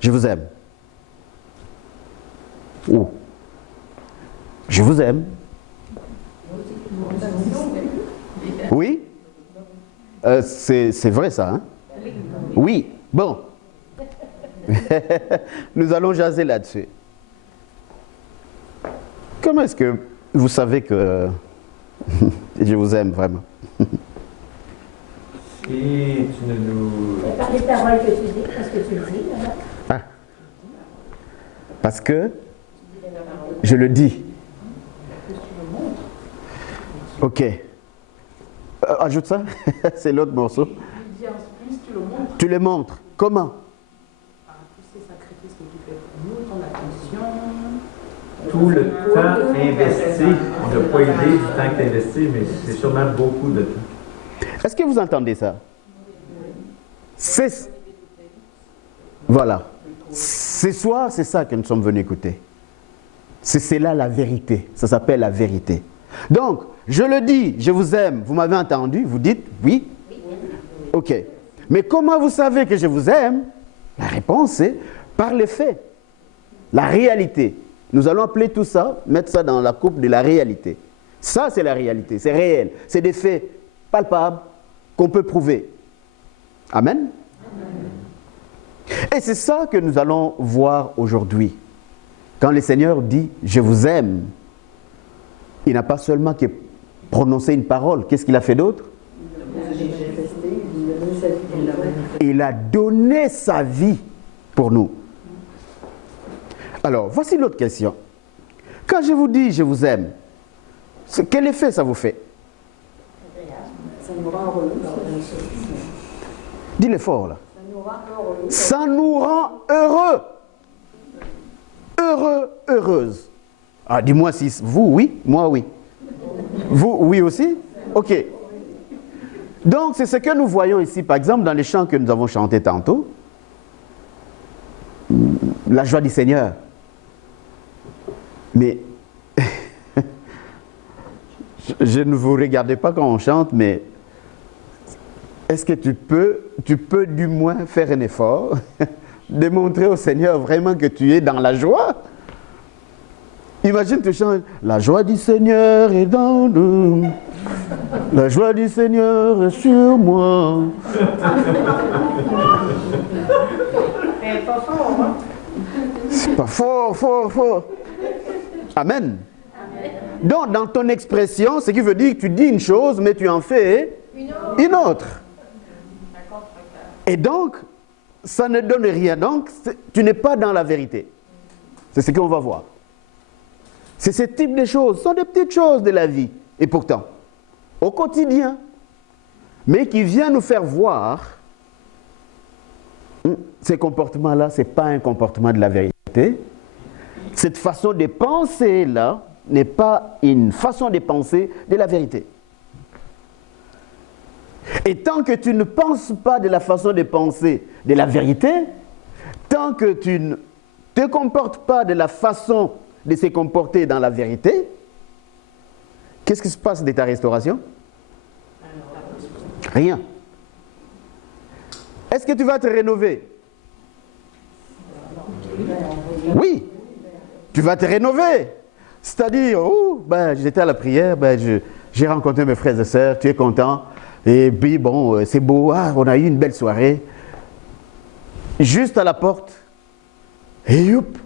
Je vous aime. Ou je vous aime. Oui? C'est vrai ça, hein? Oui. Bon. Nous allons jaser là-dessus. Comment est-ce que vous savez que je vous aime vraiment? Si tu ne nous... Par les paroles que tu dis, parce que tu le dis, là. Ah. Parce que je le dis. Ok. Ajoute ça. C'est l'autre morceau. Tu le montres. Comment? Tous ces sacrifices que tu fais pour nous, ton attention. Tout le temps investi, on n'a pas idée du temps que tu investis, mais c'est sûrement beaucoup de temps. Est-ce que vous entendez ça? C'est... Voilà. Ce soir, c'est ça que nous sommes venus écouter. C'est là la vérité. Ça s'appelle la vérité. Donc, je le dis, je vous aime. Vous m'avez entendu? Vous dites oui? Ok. Mais comment vous savez que je vous aime? La réponse est par les faits. La réalité. Nous allons appeler tout ça, mettre ça dans la coupe de la réalité. Ça, c'est la réalité. C'est réel. C'est des faits palpables qu'on peut prouver. Amen? Et c'est ça que nous allons voir aujourd'hui. Quand le Seigneur dit « Je vous aime », il n'a pas seulement que prononcé une parole. Qu'est-ce qu'il a fait d'autre? Il a donné sa vie pour nous. Alors, voici l'autre question. Quand je vous dis « Je vous aime », quel effet ça vous fait? Ça nous rend heureux. Dis-le fort là. Ça nous rend heureux. Ça nous rend heureux. Heureux, heureuse. Ah, dis-moi si vous, oui, moi, oui. Vous, oui aussi? Ok. Donc, c'est ce que nous voyons ici, par exemple, dans les chants que nous avons chantés tantôt. La joie du Seigneur. Mais, je ne vous regardez pas quand on chante, mais est-ce que tu peux du moins faire un effort de montrer au Seigneur vraiment que tu es dans la joie? Imagine tu chantes « La joie du Seigneur est dans nous, la joie du Seigneur est sur moi. » C'est pas fort, hein? C'est pas fort, fort, fort. Amen. Donc, dans ton expression, ce qui veut dire que tu dis une chose, mais tu en fais une autre. Et donc, ça ne donne rien. Donc, tu n'es pas dans la vérité. C'est ce qu'on va voir. C'est ce type de choses. Ce sont des petites choses de la vie. Et pourtant, au quotidien, mais qui vient nous faire voir ces comportements-là, ce n'est pas un comportement de la vérité. Cette façon de penser-là n'est pas une façon de penser de la vérité. Et tant que tu ne penses pas de la façon de penser de la vérité, tant que tu ne te comportes pas de la façon de se comporter dans la vérité, qu'est-ce qui se passe de ta restauration? Rien. Est-ce que tu vas te rénover? Oui, tu vas te rénover. C'est-à-dire, j'étais à la prière, j'ai rencontré mes frères et sœurs, tu es content, et puis bon, c'est beau, on a eu une belle soirée. Juste à la porte, et youp,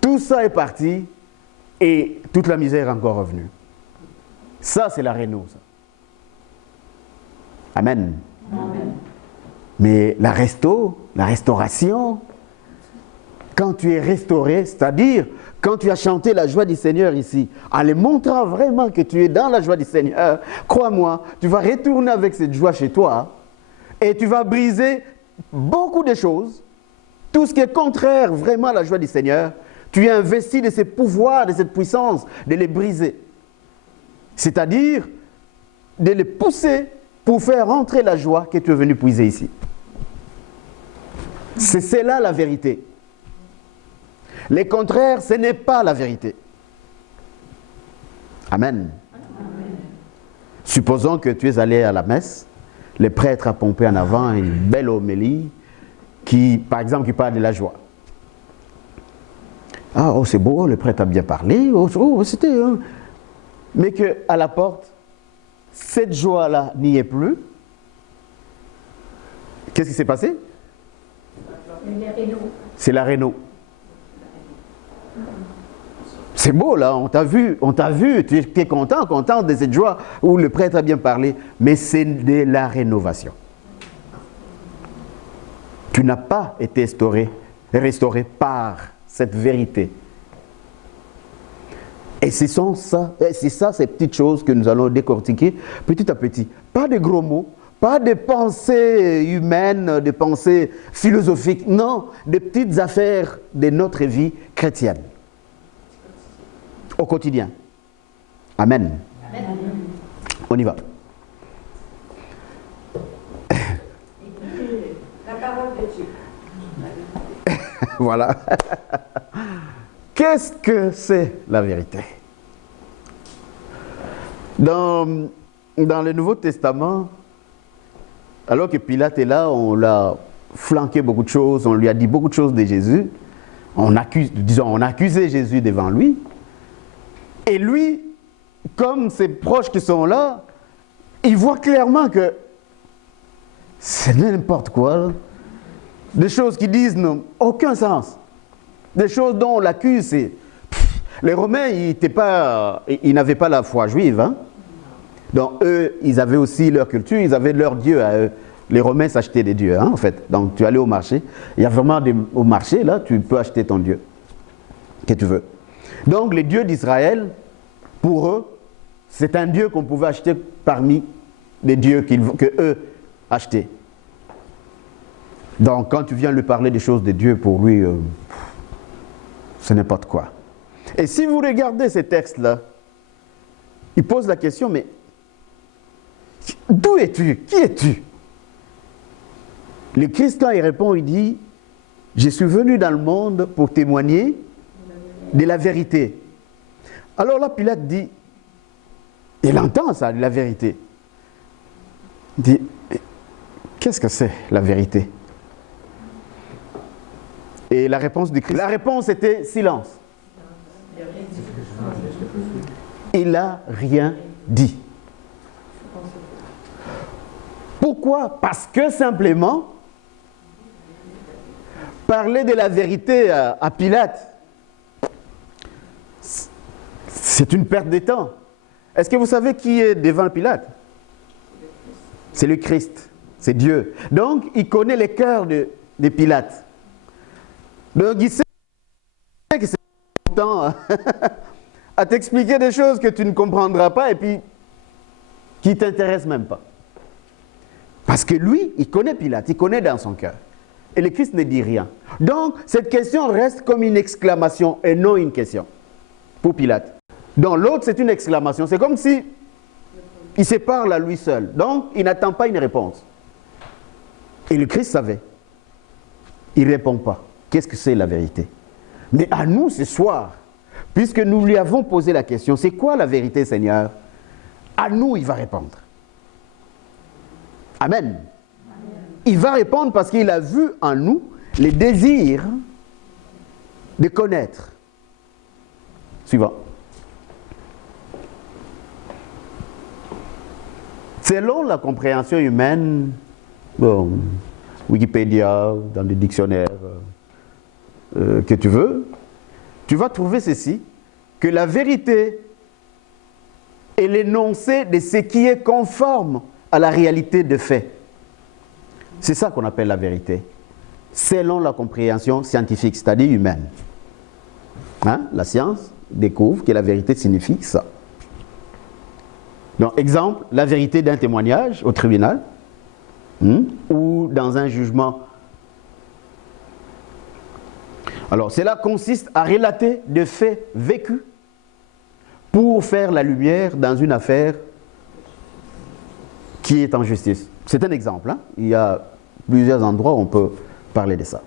tout ça est parti, et toute la misère est encore revenue. Ça, c'est la réno, ça. Amen. Amen. Mais la restauration, quand tu es restauré, c'est-à-dire quand tu as chanté la joie du Seigneur ici, en le montrant vraiment que tu es dans la joie du Seigneur, crois-moi, tu vas retourner avec cette joie chez toi et tu vas briser beaucoup de choses. Tout ce qui est contraire vraiment à la joie du Seigneur, tu es investi de ces pouvoirs, de cette puissance, de les briser. C'est-à-dire de les pousser pour faire rentrer la joie que tu es venu puiser ici. C'est là la vérité. Les contraires, ce n'est pas la vérité. Amen. Amen. Supposons que tu es allé à la messe, le prêtre a pompé en avant une belle homélie, qui, par exemple, qui parle de la joie. Ah, oh, c'est beau, le prêtre a bien parlé, c'était... Mais qu'à la porte, cette joie-là n'y est plus. Qu'est-ce qui s'est passé? C'est la réno. C'est beau là, on t'a vu, tu es content de cette joie où le prêtre a bien parlé, mais c'est de la rénovation. Tu n'as pas été restauré par cette vérité. Et c'est ça, ces petites choses que nous allons décortiquer petit à petit. Pas de gros mots, pas de pensées humaines, de pensées philosophiques, non, des petites affaires de notre vie chrétienne. Au quotidien. Amen. Amen. On y va. La parole de Dieu. Voilà. Qu'est-ce que c'est la vérité? Dans le Nouveau Testament, alors que Pilate est là, on l'a flanqué beaucoup de choses, on lui a dit beaucoup de choses de Jésus, on accusait Jésus devant lui. Et lui, comme ses proches qui sont là, il voit clairement que c'est n'importe quoi. Des choses qui disent n'ont aucun sens. Des choses dont on l'accuse, c'est... Les Romains, ils n'avaient pas la foi juive. Hein? Donc eux, ils avaient aussi leur culture, ils avaient leur dieu à eux. Les Romains s'achetaient des dieux, hein, en fait. Donc tu allais au marché. Il y a vraiment au marché, là, tu peux acheter ton dieu que tu veux. Donc les dieux d'Israël, pour eux, c'est un dieu qu'on pouvait acheter parmi les dieux que eux achetaient. Donc quand tu viens lui parler des choses de Dieu, pour lui, c'est n'importe quoi. Et si vous regardez ces textes-là, il pose la question, mais d'où es-tu? Qui es-tu? Le Christ, quand il répond, il dit, je suis venu dans le monde pour témoigner de la vérité. Alors là, Pilate dit, il entend ça, la vérité. Il dit, qu'est-ce que c'est la vérité? Et la réponse du Christ, la réponse était silence. Il n'a rien dit. Pourquoi? Parce que simplement, parler de la vérité à Pilate, c'est une perte de temps. Est-ce que vous savez qui est devant Pilate? C'est le Christ, c'est Dieu. Donc, il connaît les cœurs de Pilate. Donc, il sait que c'est temps à t'expliquer des choses que tu ne comprendras pas et puis qui ne t'intéressent même pas. Parce que lui, il connaît Pilate, il connaît dans son cœur. Et le Christ ne dit rien. Donc, cette question reste comme une exclamation et non une question pour Pilate. Dans l'autre, c'est une exclamation. C'est comme si il se parle à lui seul. Donc, il n'attend pas une réponse. Et le Christ savait. Il ne répond pas. Qu'est-ce que c'est la vérité? Mais à nous, ce soir, puisque nous lui avons posé la question, c'est quoi la vérité, Seigneur? À nous, il va répondre. Amen. Amen. Il va répondre parce qu'il a vu en nous les désirs de connaître. Suivant. Selon la compréhension humaine, bon, Wikipédia, dans les dictionnaires que tu veux, tu vas trouver ceci, que la vérité est l'énoncé de ce qui est conforme à la réalité des faits. C'est ça qu'on appelle la vérité, selon la compréhension scientifique, c'est-à-dire humaine. Hein? La science découvre que la vérité signifie ça. Donc, exemple, la vérité d'un témoignage au tribunal ou dans un jugement. Alors, cela consiste à relater des faits vécus pour faire la lumière dans une affaire qui est en justice. C'est un exemple. Hein? Il y a plusieurs endroits où on peut parler de ça.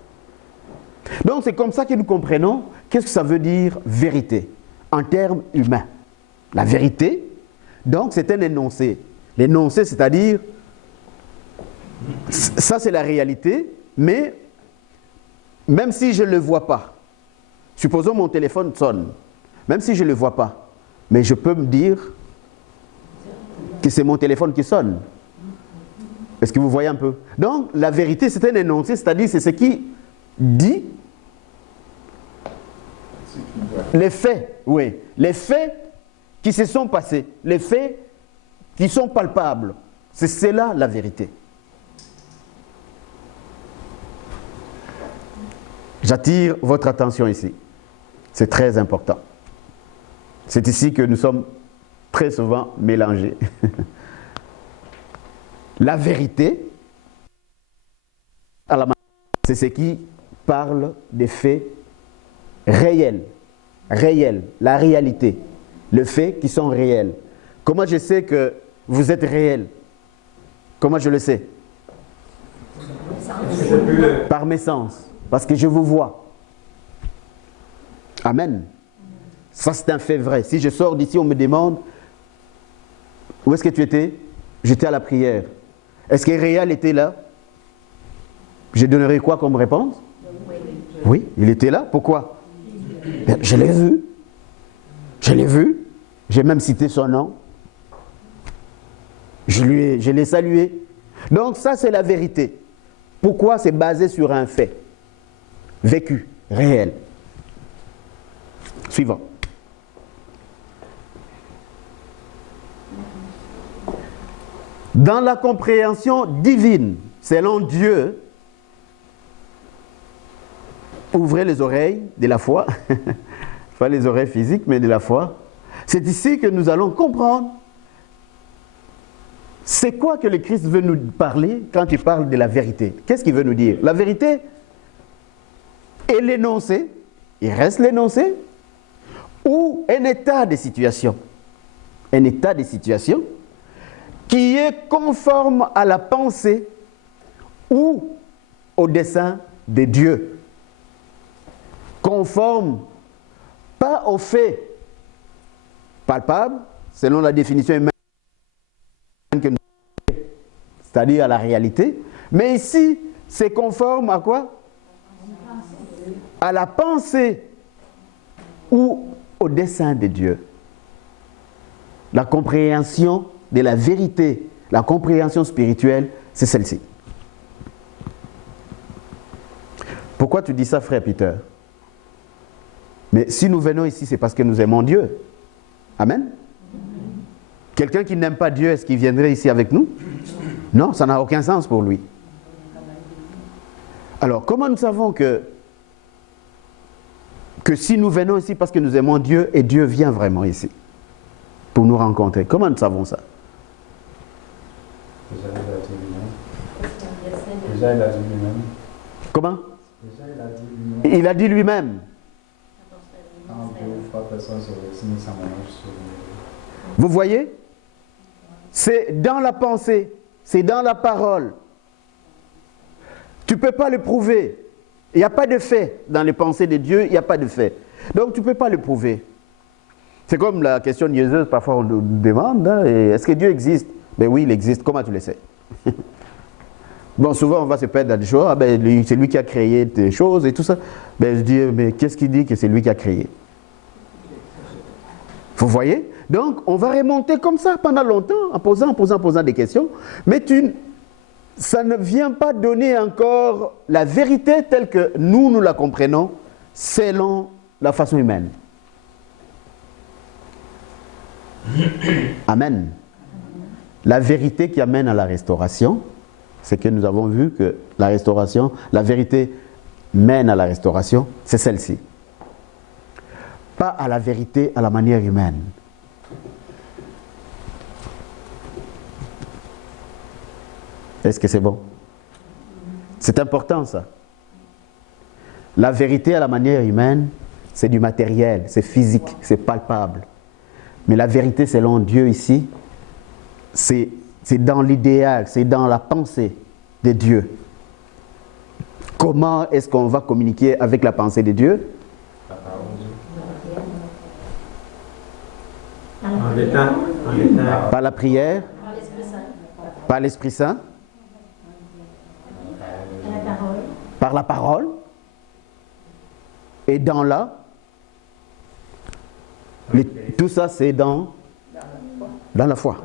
Donc, c'est comme ça que nous comprenons qu'est-ce que ça veut dire vérité en termes humains. La vérité, donc, c'est un énoncé. L'énoncé, c'est-à-dire, ça c'est la réalité, mais même si je ne le vois pas, supposons mon téléphone sonne, même si je ne le vois pas, mais je peux me dire que c'est mon téléphone qui sonne. Est-ce que vous voyez un peu? Donc, la vérité, c'est un énoncé, c'est-à-dire c'est ce qui dit les faits, oui, les faits qui se sont passés, les faits qui sont palpables. C'est cela la vérité. J'attire votre attention ici. C'est très important. C'est ici que nous sommes très souvent mélangés. La vérité, c'est ce qui parle des faits réels, la réalité, les faits qui sont réels. Comment je sais que vous êtes réel? Comment je le sais? Par mes sens, parce que je vous vois. Amen. Ça, c'est un fait vrai. Si je sors d'ici, on me demande où est-ce que tu étais? J'étais à la prière. Est-ce que Réal était là? Je donnerai quoi comme réponse? Oui, il était là. Pourquoi? Ben, je l'ai vu. Je l'ai vu. J'ai même cité son nom. Je l'ai salué. Donc ça, c'est la vérité. Pourquoi? C'est basé sur un fait vécu, réel. Suivant. Dans la compréhension divine, selon Dieu, ouvrez les oreilles de la foi, pas les oreilles physiques, mais de la foi. C'est ici que nous allons comprendre c'est quoi que le Christ veut nous parler quand il parle de la vérité. Qu'est-ce qu'il veut nous dire? La vérité est l'énoncé, il reste l'énoncé, ou un état de situation. Un état de situation qui est conforme à la pensée ou au dessein de Dieu. Conforme, pas aux faits palpables, selon la définition humaine que nous avons, c'est-à-dire à la réalité, mais ici, c'est conforme à quoi? À la pensée ou au dessein de Dieu. La compréhension de la vérité, la compréhension spirituelle, c'est celle-ci. Pourquoi tu dis ça, frère Peter? Mais si nous venons ici, c'est parce que nous aimons Dieu. Amen. Quelqu'un qui n'aime pas Dieu, est-ce qu'il viendrait ici avec nous? Non, ça n'a aucun sens pour lui. Alors, comment nous savons que si nous venons ici parce que nous aimons Dieu, et Dieu vient vraiment ici pour nous rencontrer? Comment nous savons ça? Déjà, il a dit lui-même. Déjà, il a dit lui-même. Comment? Déjà, il a dit lui-même. Il a dit lui-même. Quand deux ou trois personnes se réunissent en ménage sur le... Vous voyez? C'est dans la pensée, c'est dans la parole. Tu ne peux pas le prouver. Il n'y a pas de fait dans les pensées de Dieu, il n'y a pas de fait. Donc tu ne peux pas le prouver. C'est comme la question niaiseuse, parfois on nous demande, hein, est-ce que Dieu existe? Ben oui, il existe. Comment tu le sais? Bon, souvent on va se perdre dans des choses, ah ben, c'est lui qui a créé des choses et tout ça. Ben je dis, mais qu'est-ce qui dit que c'est lui qui a créé? Vous voyez? Donc on va remonter comme ça pendant longtemps, en posant des questions, mais ça ne vient pas donner encore la vérité telle que nous la comprenons selon la façon humaine. Amen. La vérité qui amène à la restauration, c'est que nous avons vu que la restauration, la vérité mène à la restauration, c'est celle-ci. Pas à la vérité à la manière humaine. Est-ce que c'est bon? C'est important ça. La vérité à la manière humaine, c'est du matériel, c'est physique, c'est palpable. Mais la vérité selon Dieu ici, c'est dans l'idéal, c'est dans la pensée de Dieu. Comment est-ce qu'on va communiquer avec la pensée de Dieu? En étant Par la prière, par l'Esprit Saint, par la parole. Et dans la... tout ça, c'est dans la foi.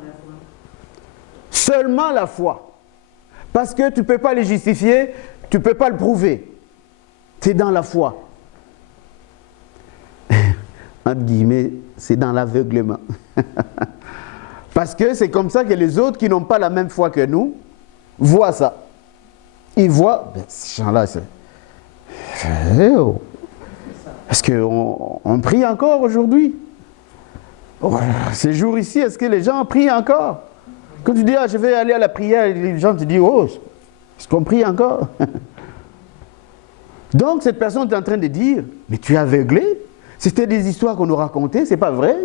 Seulement la foi. Parce que tu ne peux pas le justifier, tu ne peux pas le prouver. C'est dans la foi. Entre guillemets, c'est dans l'aveuglement. Parce que c'est comme ça que les autres qui n'ont pas la même foi que nous voient ça. Ils voient, ben, ces gens-là, c'est... Est-ce qu'on prie encore aujourd'hui? Ces jours ici, est-ce que les gens prient encore? Quand tu dis, je vais aller à la prière, les gens te disent, est-ce qu'on prie encore? Donc cette personne est en train de dire, mais tu es aveuglé? C'était des histoires qu'on nous racontait, c'est pas vrai?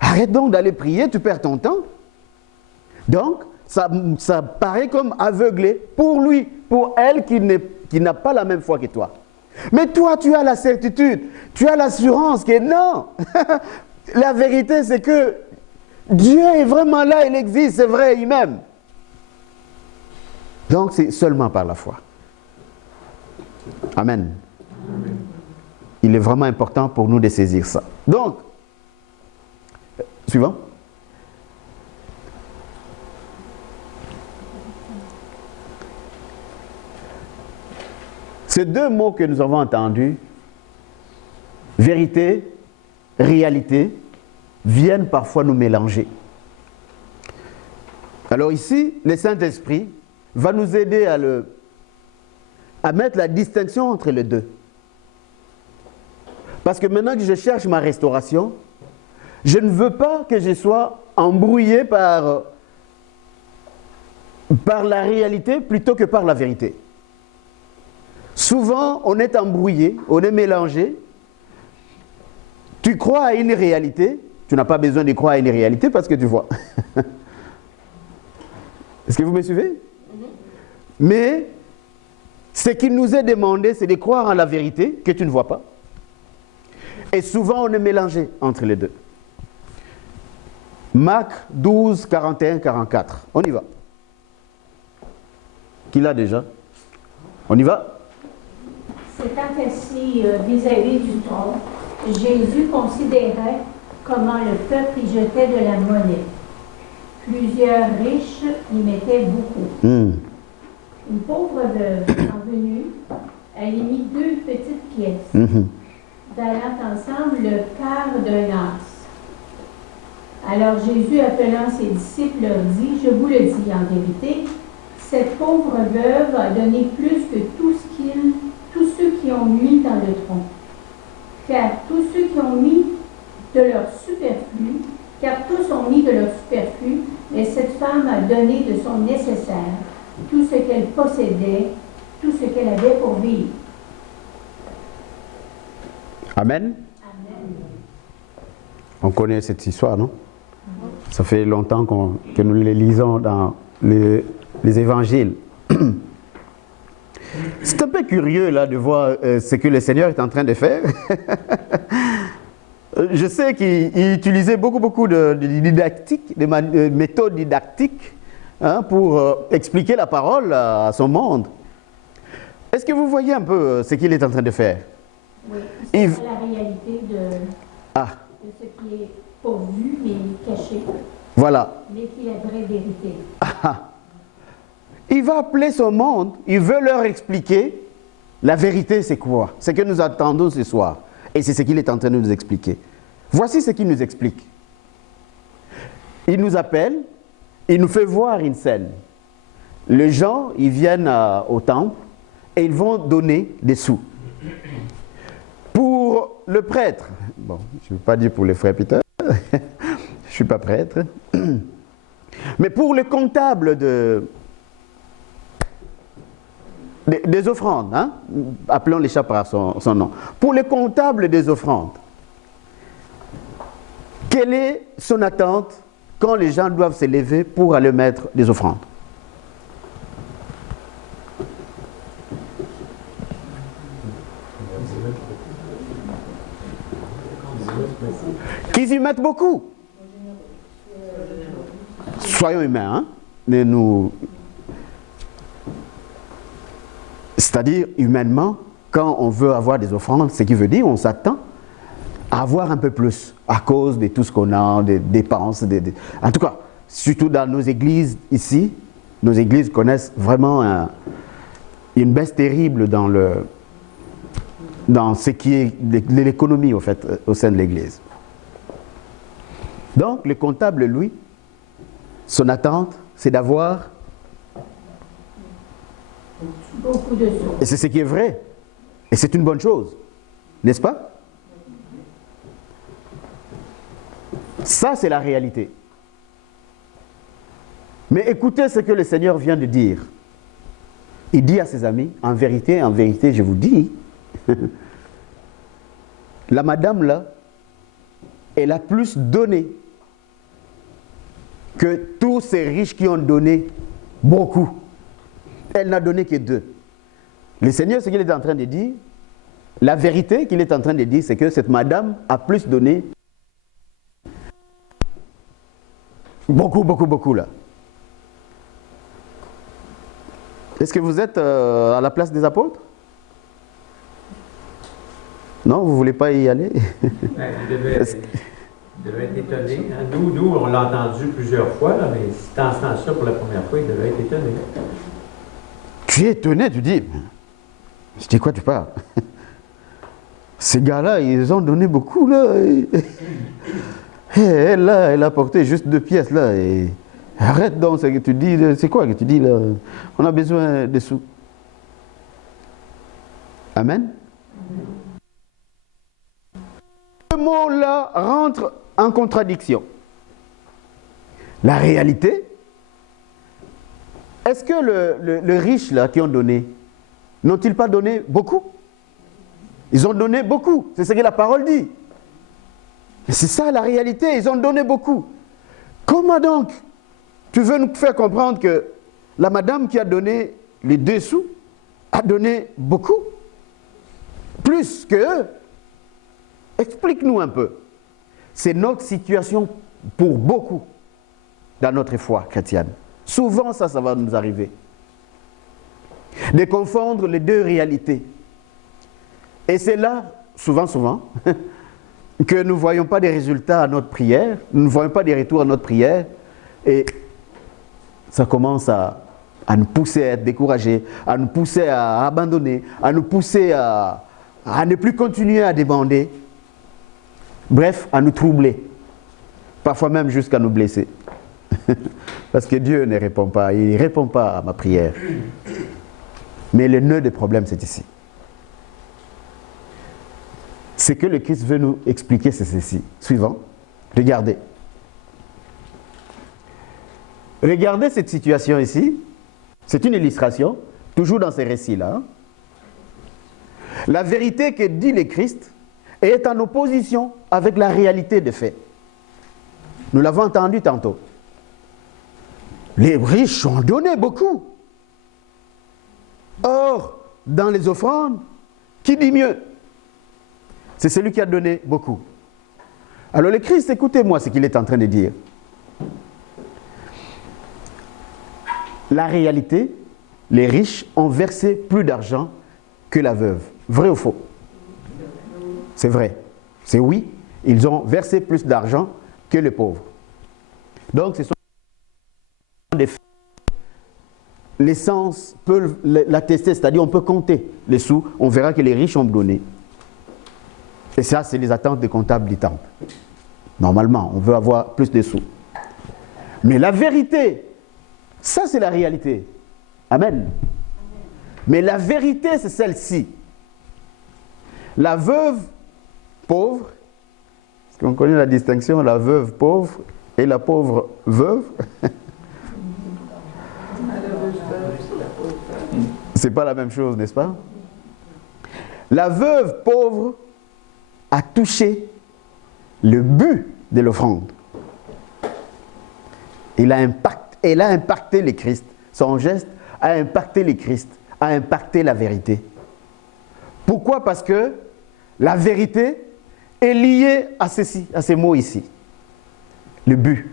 Arrête donc d'aller prier, tu perds ton temps. Donc, ça paraît comme aveuglé pour lui, pour elle qui n'a pas la même foi que toi. Mais toi, tu as la certitude, tu as l'assurance que non. La vérité, c'est que Dieu est vraiment là, il existe, c'est vrai, il m'aime. Donc, c'est seulement par la foi. Amen. Il est vraiment important pour nous de saisir ça. Donc, suivant. Ces deux mots que nous avons entendus, vérité, réalité, viennent parfois nous mélanger. Alors ici, le Saint-Esprit va nous aider à mettre la distinction entre les deux. Parce que maintenant que je cherche ma restauration, je ne veux pas que je sois embrouillé par la réalité plutôt que par la vérité. Souvent, on est embrouillé, on est mélangé. Tu crois à une réalité, tu n'as pas besoin de croire à une réalité parce que tu vois. Est-ce que vous me suivez? Mais ce qui nous est demandé, c'est de croire en la vérité que tu ne vois pas. Et souvent, on est mélangé entre les deux. Marc 12, 41, 44. On y va. Qui l'a déjà? On y va? S'étant assis vis-à-vis du trône, Jésus considérait comment le peuple y jetait de la monnaie. Plusieurs riches y mettaient beaucoup. Une pauvre veuve, en venue, elle y mit 2 petites pièces, valant ensemble le quart d'un as. Alors Jésus, appelant ses disciples, leur dit, je vous le dis en vérité, cette pauvre veuve a donné plus que tous ceux qui ont mis dans le tronc. Car tous ceux qui ont mis de leur superflu, car tous ont mis de leur superflu, mais cette femme a donné de son nécessaire, tout ce qu'elle possédait, tout ce qu'elle avait pour vivre. Amen. Amen. On connaît cette histoire, non? Ça fait longtemps que nous les lisons dans les évangiles. C'est un peu curieux là de voir ce que le Seigneur est en train de faire. Je sais qu'il utilisait beaucoup de didactique, de méthodes didactiques pour expliquer la parole à son monde. Est-ce que vous voyez un peu ce qu'il est en train de faire? Oui, c'est la réalité de ce qui est pas vu mais caché. Voilà. Mais qui est la vraie vérité. Il va appeler son monde, il veut leur expliquer la vérité c'est quoi? C'est ce que nous attendons ce soir. Et c'est ce qu'il est en train de nous expliquer. Voici ce qu'il nous explique. Il nous appelle, il nous fait voir une scène. Les gens, ils viennent au temple et ils vont donner des sous. Pour le prêtre, bon, je ne veux pas dire pour les frères Peter, je ne suis pas prêtre, mais pour le comptable des offrandes, appelons les chats par son nom. Pour le comptable des offrandes, quelle est son attente quand les gens doivent se lever pour aller mettre des offrandes? Qu'ils y mettent beaucoup. Soyons humains, mais nous... C'est-à-dire, humainement, quand on veut avoir des offrandes, ce qui veut dire qu'on s'attend à avoir un peu plus à cause de tout ce qu'on a, des dépenses. En tout cas, surtout dans nos églises ici, nos églises connaissent vraiment une baisse terrible dans ce qui est de l'économie au fait, au sein de l'église. Donc, le comptable, lui, son attente, c'est d'avoir beaucoup de sous. Et c'est ce qui est vrai. Et c'est une bonne chose. N'est-ce pas? Ça, c'est la réalité. Mais écoutez ce que le Seigneur vient de dire. Il dit à ses amis, en vérité, je vous dis, la madame là, elle a plus donné que tous ces riches qui ont donné beaucoup. Elle n'a donné que 2. Le Seigneur, ce qu'il est en train de dire, la vérité qu'il est en train de dire, c'est que cette madame a plus donné. Beaucoup là. Est-ce que vous êtes à la place des apôtres? Non, vous ne voulez pas y aller? Il devait être étonné. Nous, on l'a entendu plusieurs fois, là, mais si tu entends ça pour la première fois, il devait être étonné. Tu es étonné, tu dis, je dis quoi tu parles? Ces gars-là, ils ont donné beaucoup là. Et elle là, elle a porté juste 2 pièces là. Et arrête donc ce que tu dis, c'est quoi que tu dis là? On a besoin de sous. Amen. Ce mot-là rentre en contradiction. La réalité, est-ce que le riche là qui ont donné, n'ont-ils pas donné beaucoup? Ils ont donné beaucoup, c'est ce que la parole dit. Mais c'est ça la réalité, ils ont donné beaucoup. Comment donc tu veux nous faire comprendre que la madame qui a donné les 2 sous a donné beaucoup? Plus que eux? Explique-nous un peu. C'est notre situation pour beaucoup dans notre foi chrétienne. Souvent, ça va nous arriver. De confondre les 2 réalités. Et c'est là, souvent, que nous ne voyons pas des résultats à notre prière, nous ne voyons pas des retours à notre prière, et ça commence à nous pousser à être découragés, à nous pousser à abandonner, à nous pousser à ne plus continuer à demander. Bref, à nous troubler. Parfois même jusqu'à nous blesser. Parce que Dieu ne répond pas, il ne répond pas à ma prière. Mais le nœud des problèmes, c'est ici. Ce que le Christ veut nous expliquer, c'est ceci. Suivant. Regardez. Regardez cette situation ici. C'est une illustration, toujours dans ces récits-là. La vérité que dit le Christ est en opposition avec la réalité des faits. Nous l'avons entendu tantôt. Les riches ont donné beaucoup. Or, dans les offrandes, qui dit mieux? C'est celui qui a donné beaucoup. Alors le Christ, écoutez-moi ce qu'il est en train de dire. La réalité, les riches ont versé plus d'argent que la veuve. Vrai ou faux? C'est vrai. C'est oui. Ils ont versé plus d'argent que les pauvres. Donc ce sont des faits. Les sens peuvent l'attester, c'est-à-dire on peut compter les sous, on verra que les riches ont donné. Et ça, c'est les attentes des comptables du temple. Normalement, on veut avoir plus de sous. Mais la vérité, ça c'est la réalité. Amen. Mais la vérité, c'est celle-ci. La veuve pauvre, parce qu'on connaît la distinction, la veuve pauvre et la pauvre veuve. C'est pas la même chose, n'est-ce pas? La veuve pauvre a touché le but de l'offrande. Elle a impacté le Christ. Son geste a impacté le Christ, a impacté la vérité. Pourquoi? Parce que la vérité est liée à ceci, à ces mots ici. Le but.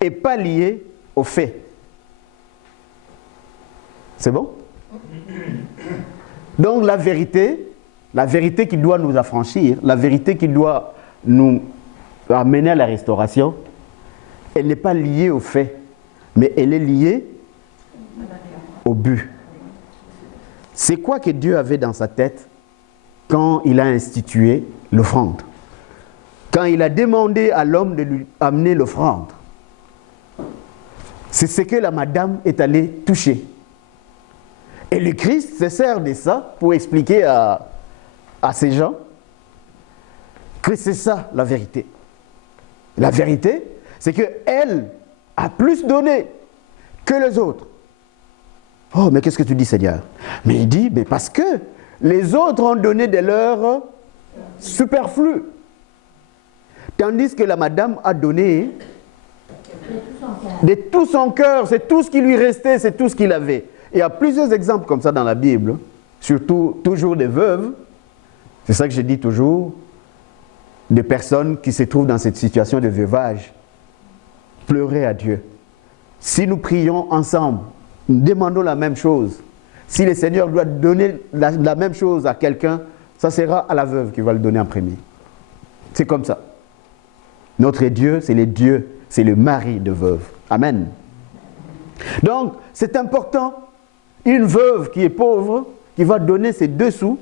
Et pas lié au fait. C'est bon? Donc la vérité qui doit nous affranchir, la vérité qui doit nous amener à la restauration, elle n'est pas liée au fait, mais elle est liée au but. C'est quoi que Dieu avait dans sa tête quand il a institué l'offrande? Quand il a demandé à l'homme de lui amener l'offrande, c'est ce que la madame est allée toucher. Et le Christ se sert de ça pour expliquer à ces gens que c'est ça la vérité. La vérité, c'est qu'elle a plus donné que les autres. Oh, mais qu'est-ce que tu dis, Seigneur? Mais il dit, mais parce que les autres ont donné de leur superflu. Tandis que la madame a donné de tout son cœur, c'est tout ce qui lui restait, c'est tout ce qu'il avait. Il y a plusieurs exemples comme ça dans la Bible, surtout toujours des veuves. C'est ça que je dis toujours, des personnes qui se trouvent dans cette situation de veuvage. Pleurez à Dieu. Si nous prions ensemble, nous demandons la même chose. Si le Seigneur doit donner la même chose à quelqu'un, ça sera à la veuve qui va le donner en premier. C'est comme ça. Notre Dieu, c'est le Dieu, c'est le mari de veuve. Amen. Donc, c'est important. Une veuve qui est pauvre, qui va donner ses 2 sous,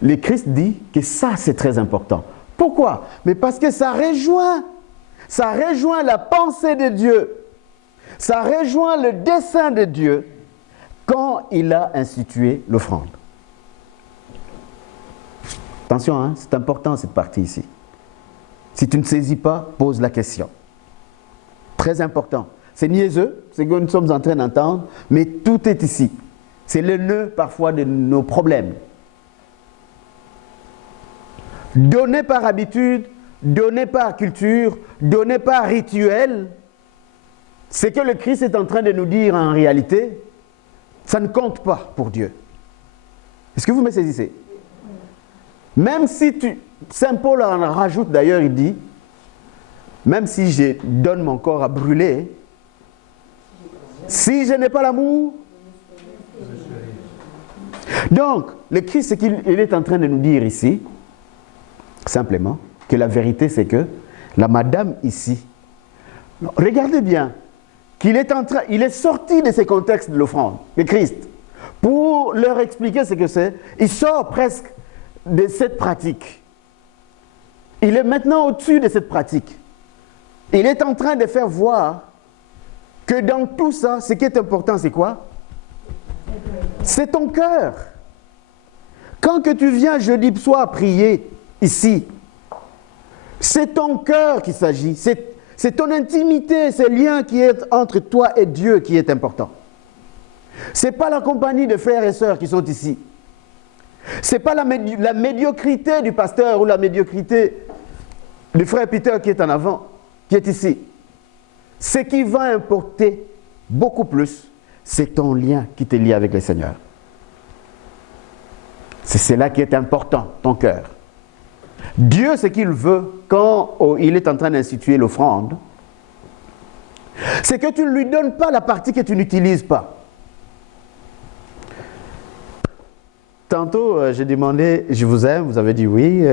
le Christ dit que ça, c'est très important. Pourquoi? Mais parce que ça rejoint la pensée de Dieu. Ça rejoint le dessein de Dieu quand il a institué l'offrande. Attention, hein, c'est important cette partie ici. Si tu ne saisis pas, pose la question. Très important. C'est niaiseux, c'est ce que nous sommes en train d'entendre, mais tout est ici. C'est le nœud parfois de nos problèmes. Donner par habitude, donner par culture, donner par rituel, c'est que le Christ est en train de nous dire en réalité, ça ne compte pas pour Dieu. Est-ce que vous me saisissez? Même si Saint Paul en rajoute d'ailleurs, il dit, même si je donne mon corps à brûler, si je n'ai pas l'amour. Donc, le Christ, ce qu'il est en train de nous dire ici, simplement, que la vérité c'est que la madame ici, regardez bien, il est sorti de ces contextes de l'offrande, le Christ, pour leur expliquer ce que c'est. Il sort presque de cette pratique. Il est maintenant au-dessus de cette pratique. Il est en train de faire voir que dans tout ça, ce qui est important, c'est quoi? C'est ton cœur. Quand que tu viens jeudi soir prier ici, c'est ton cœur qu'il s'agit. C'est ton intimité, ce lien qui est entre toi et Dieu qui est important. Ce n'est pas la compagnie de frères et sœurs qui sont ici. Ce n'est pas la médiocrité du pasteur ou la médiocrité du frère Peter qui est en avant, qui est ici. Ce qui va importer beaucoup plus, c'est ton lien qui te lie avec le Seigneur. C'est cela qui est important, ton cœur. Dieu, ce qu'il veut, quand il est en train d'instituer l'offrande, c'est que tu ne lui donnes pas la partie que tu n'utilises pas. Tantôt, j'ai demandé, je vous aime, vous avez dit oui,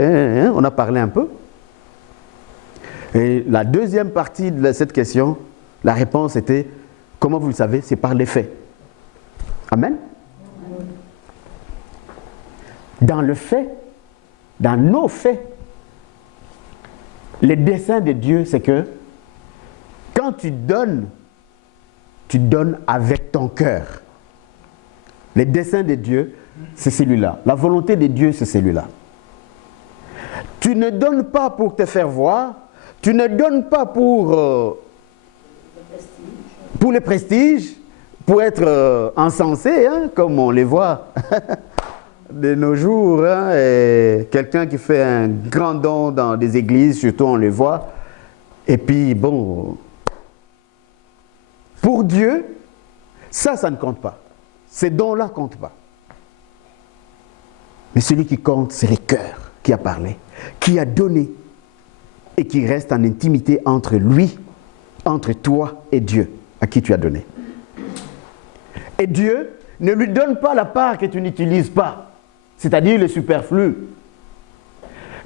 on a parlé un peu. Et la deuxième partie de cette question, la réponse était, comment vous le savez, c'est par les faits. Amen. Dans le fait, dans nos faits, le dessein de Dieu, c'est que quand tu donnes avec ton cœur. Le dessein de Dieu, c'est celui-là. La volonté de Dieu, c'est celui-là. Tu ne donnes pas pour te faire voir, tu ne donnes pas pour le prestige, pour être encensé, hein, comme on les voit de nos jours, hein, et quelqu'un qui fait un grand don dans des églises, surtout on les voit, et puis bon, pour Dieu, ça ne compte pas. Ces dons-là ne comptent pas. Mais celui qui compte, c'est le cœur qui a parlé, qui a donné, et qui reste en intimité entre lui, entre toi et Dieu, à qui tu as donné. Et Dieu, ne lui donne pas la part que tu n'utilises pas, c'est-à-dire le superflu.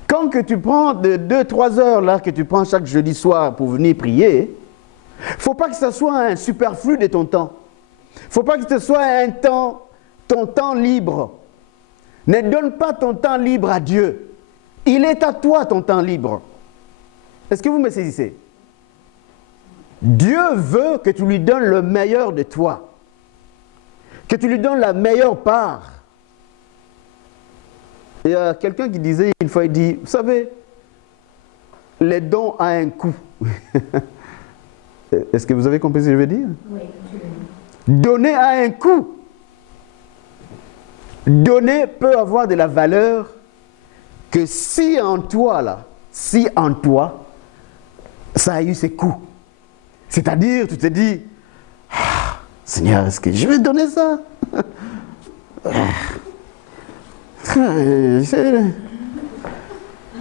Quand que tu prends de 2-3 heures là, que tu prends chaque jeudi soir pour venir prier, il ne faut pas que ce soit un superflu de ton temps. Il ne faut pas que ce soit ton temps libre. Ne donne pas ton temps libre à Dieu. Il est à toi ton temps libre. Est-ce que vous me saisissez? Dieu veut que tu lui donnes le meilleur de toi. Que tu lui donnes la meilleure part. Il y a quelqu'un qui disait une fois, il dit, vous savez, les dons ont un coût. Est-ce que vous avez compris ce que je veux dire? Oui. Donner a un coût. Donner peut avoir de la valeur que si en toi, ça a eu ses coûts. C'est-à-dire, tu te dis, ah, Seigneur, est-ce que je vais donner ça?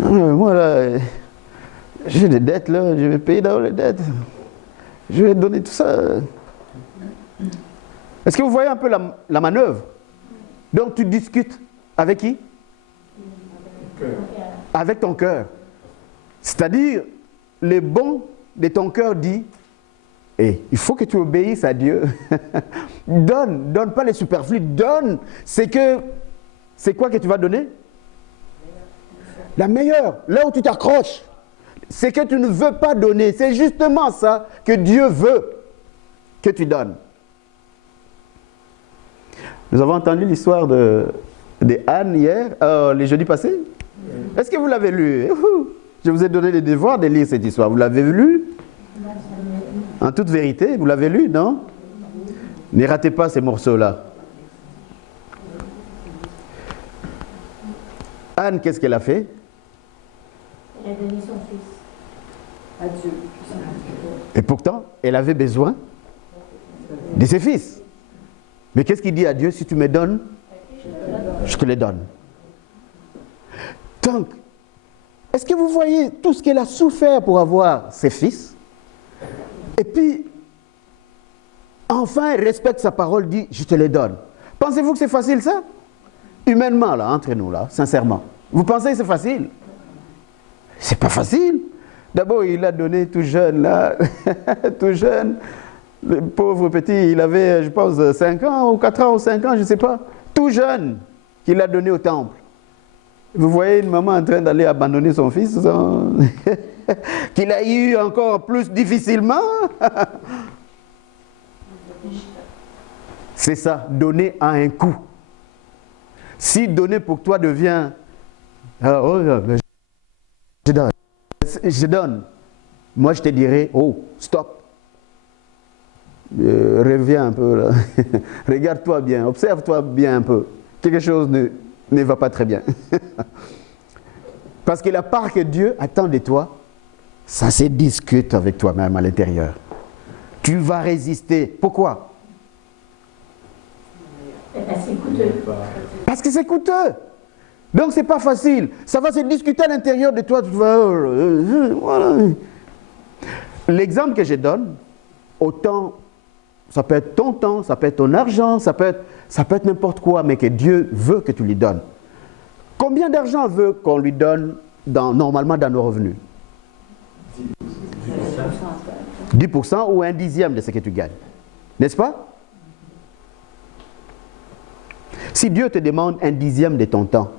Moi, là, j'ai des dettes, là, je vais payer dans les dettes. Je vais donner tout ça. Est-ce que vous voyez un peu la manœuvre? Donc, tu discutes avec qui? Avec ton cœur. C'est-à-dire, le bon de ton cœur dit, il faut que tu obéisses à Dieu. Donne pas les superflus, donne. C'est quoi que tu vas donner? La meilleure, là où tu t'accroches. C'est que tu ne veux pas donner. C'est justement ça que Dieu veut que tu donnes. Nous avons entendu l'histoire de Anne hier, les jeudis passés. Est-ce que vous l'avez lu? Je vous ai donné les devoirs de lire cette histoire. Vous l'avez lu? En toute vérité, vous l'avez lu, non? Ne ratez pas ces morceaux-là. Anne, qu'est-ce qu'elle a fait? Elle a donné son fils. À Dieu. Et pourtant, elle avait besoin de ses fils. Mais qu'est-ce qu'il dit à Dieu? Si tu me donnes, je te les donne. Donc, est-ce que vous voyez tout ce qu'elle a souffert pour avoir ses fils? Et puis, enfin, elle respecte sa parole, dit, je te les donne. Pensez-vous que c'est facile ça? Humainement, là, entre nous, là, sincèrement. Vous pensez que c'est facile? C'est pas facile. D'abord, il a donné tout jeune, là, tout jeune. Le pauvre petit, il avait, je pense, 5 ans, ou 4 ans, ou 5 ans, je ne sais pas. Tout jeune, qu'il a donné au temple. Vous voyez une maman en train d'aller abandonner son fils, qu'il a eu encore plus difficilement. C'est ça, donner à un coup. Si donner pour toi devient, je donne, moi je te dirais, oh, stop. Reviens un peu là. Regarde-toi bien, observe-toi bien un peu. Quelque chose ne va pas très bien. Parce que la part que Dieu attend de toi, ça se discute avec toi-même à l'intérieur. Tu vas résister. Pourquoi? C'est coûteux. Parce que c'est coûteux. Donc c'est pas facile. Ça va se discuter à l'intérieur de toi. Tu vas, voilà. L'exemple que je donne, autant, ça peut être ton temps, ça peut être ton argent, ça peut être n'importe quoi, mais que Dieu veut que tu lui donnes. Combien d'argent veut qu'on lui donne normalement dans nos revenus? 10% ou 1/10 de ce que tu gagnes. N'est-ce pas? Si Dieu te demande 1/10 de ton temps,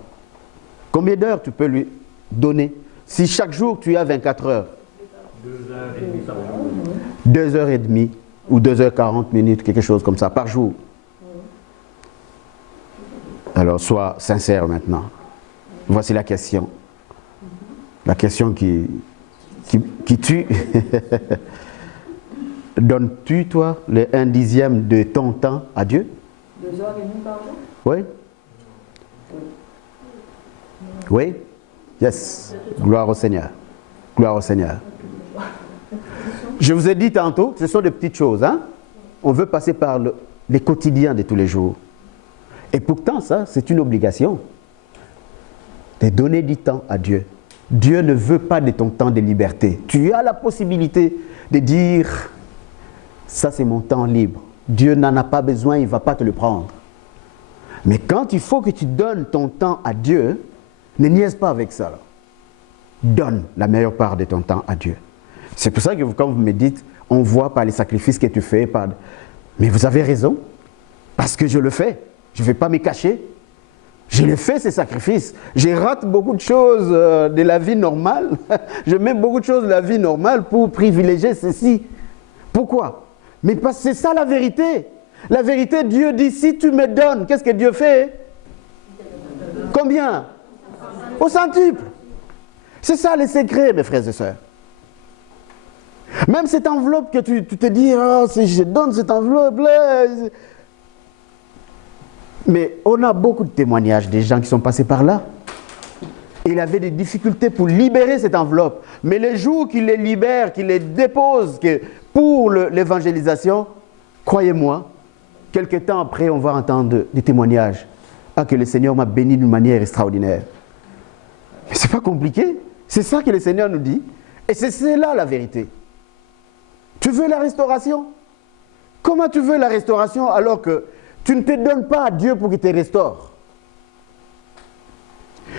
combien d'heures tu peux lui donner? Si chaque jour tu as 24 heures. 2h30 par jour. 2h30 ou 2h40, quelque chose comme ça, par jour. Alors, sois sincère maintenant. Voici la question. La question qui tue. Donnes-tu, toi, le 1/10 de ton temps à Dieu? 2h30 par jour? Oui? Oui? Yes. Gloire au Seigneur. Gloire au Seigneur. Je vous ai dit tantôt, ce sont des petites choses. Hein? On veut passer par les quotidiens de tous les jours. Et pourtant, ça, c'est une obligation. De donner du temps à Dieu. Dieu ne veut pas de ton temps de liberté. Tu as la possibilité de dire, ça c'est mon temps libre. Dieu n'en a pas besoin, il ne va pas te le prendre. Mais quand il faut que tu donnes ton temps à Dieu, ne niaise pas avec ça. Là. Donne la meilleure part de ton temps à Dieu. C'est pour ça que quand vous me dites, on voit par les sacrifices que tu fais, mais vous avez raison, parce que je le fais. Je ne vais pas me cacher. Je le fais, ces sacrifices. Je rate beaucoup de choses de la vie normale. Je mets beaucoup de choses de la vie normale pour privilégier ceci. Pourquoi? Mais parce que c'est ça la vérité. La vérité, Dieu dit, si tu me donnes, qu'est-ce que Dieu fait? Combien? Au centuple. C'est ça le secret, mes frères et sœurs. Même cette enveloppe que tu te dis, oh, si je donne cette enveloppe-là. Mais on a beaucoup de témoignages des gens qui sont passés par là. Il avait des difficultés pour libérer cette enveloppe. Mais le jour qu'il les libère, qu'il les dépose pour l'évangélisation, croyez-moi, quelque temps après, on va entendre des témoignages. Ah, que le Seigneur m'a béni d'une manière extraordinaire. Mais ce n'est pas compliqué. C'est ça que le Seigneur nous dit. Et c'est là la vérité. Tu veux la restauration? Comment tu veux la restauration alors que tu ne te donnes pas à Dieu pour qu'il te restaure?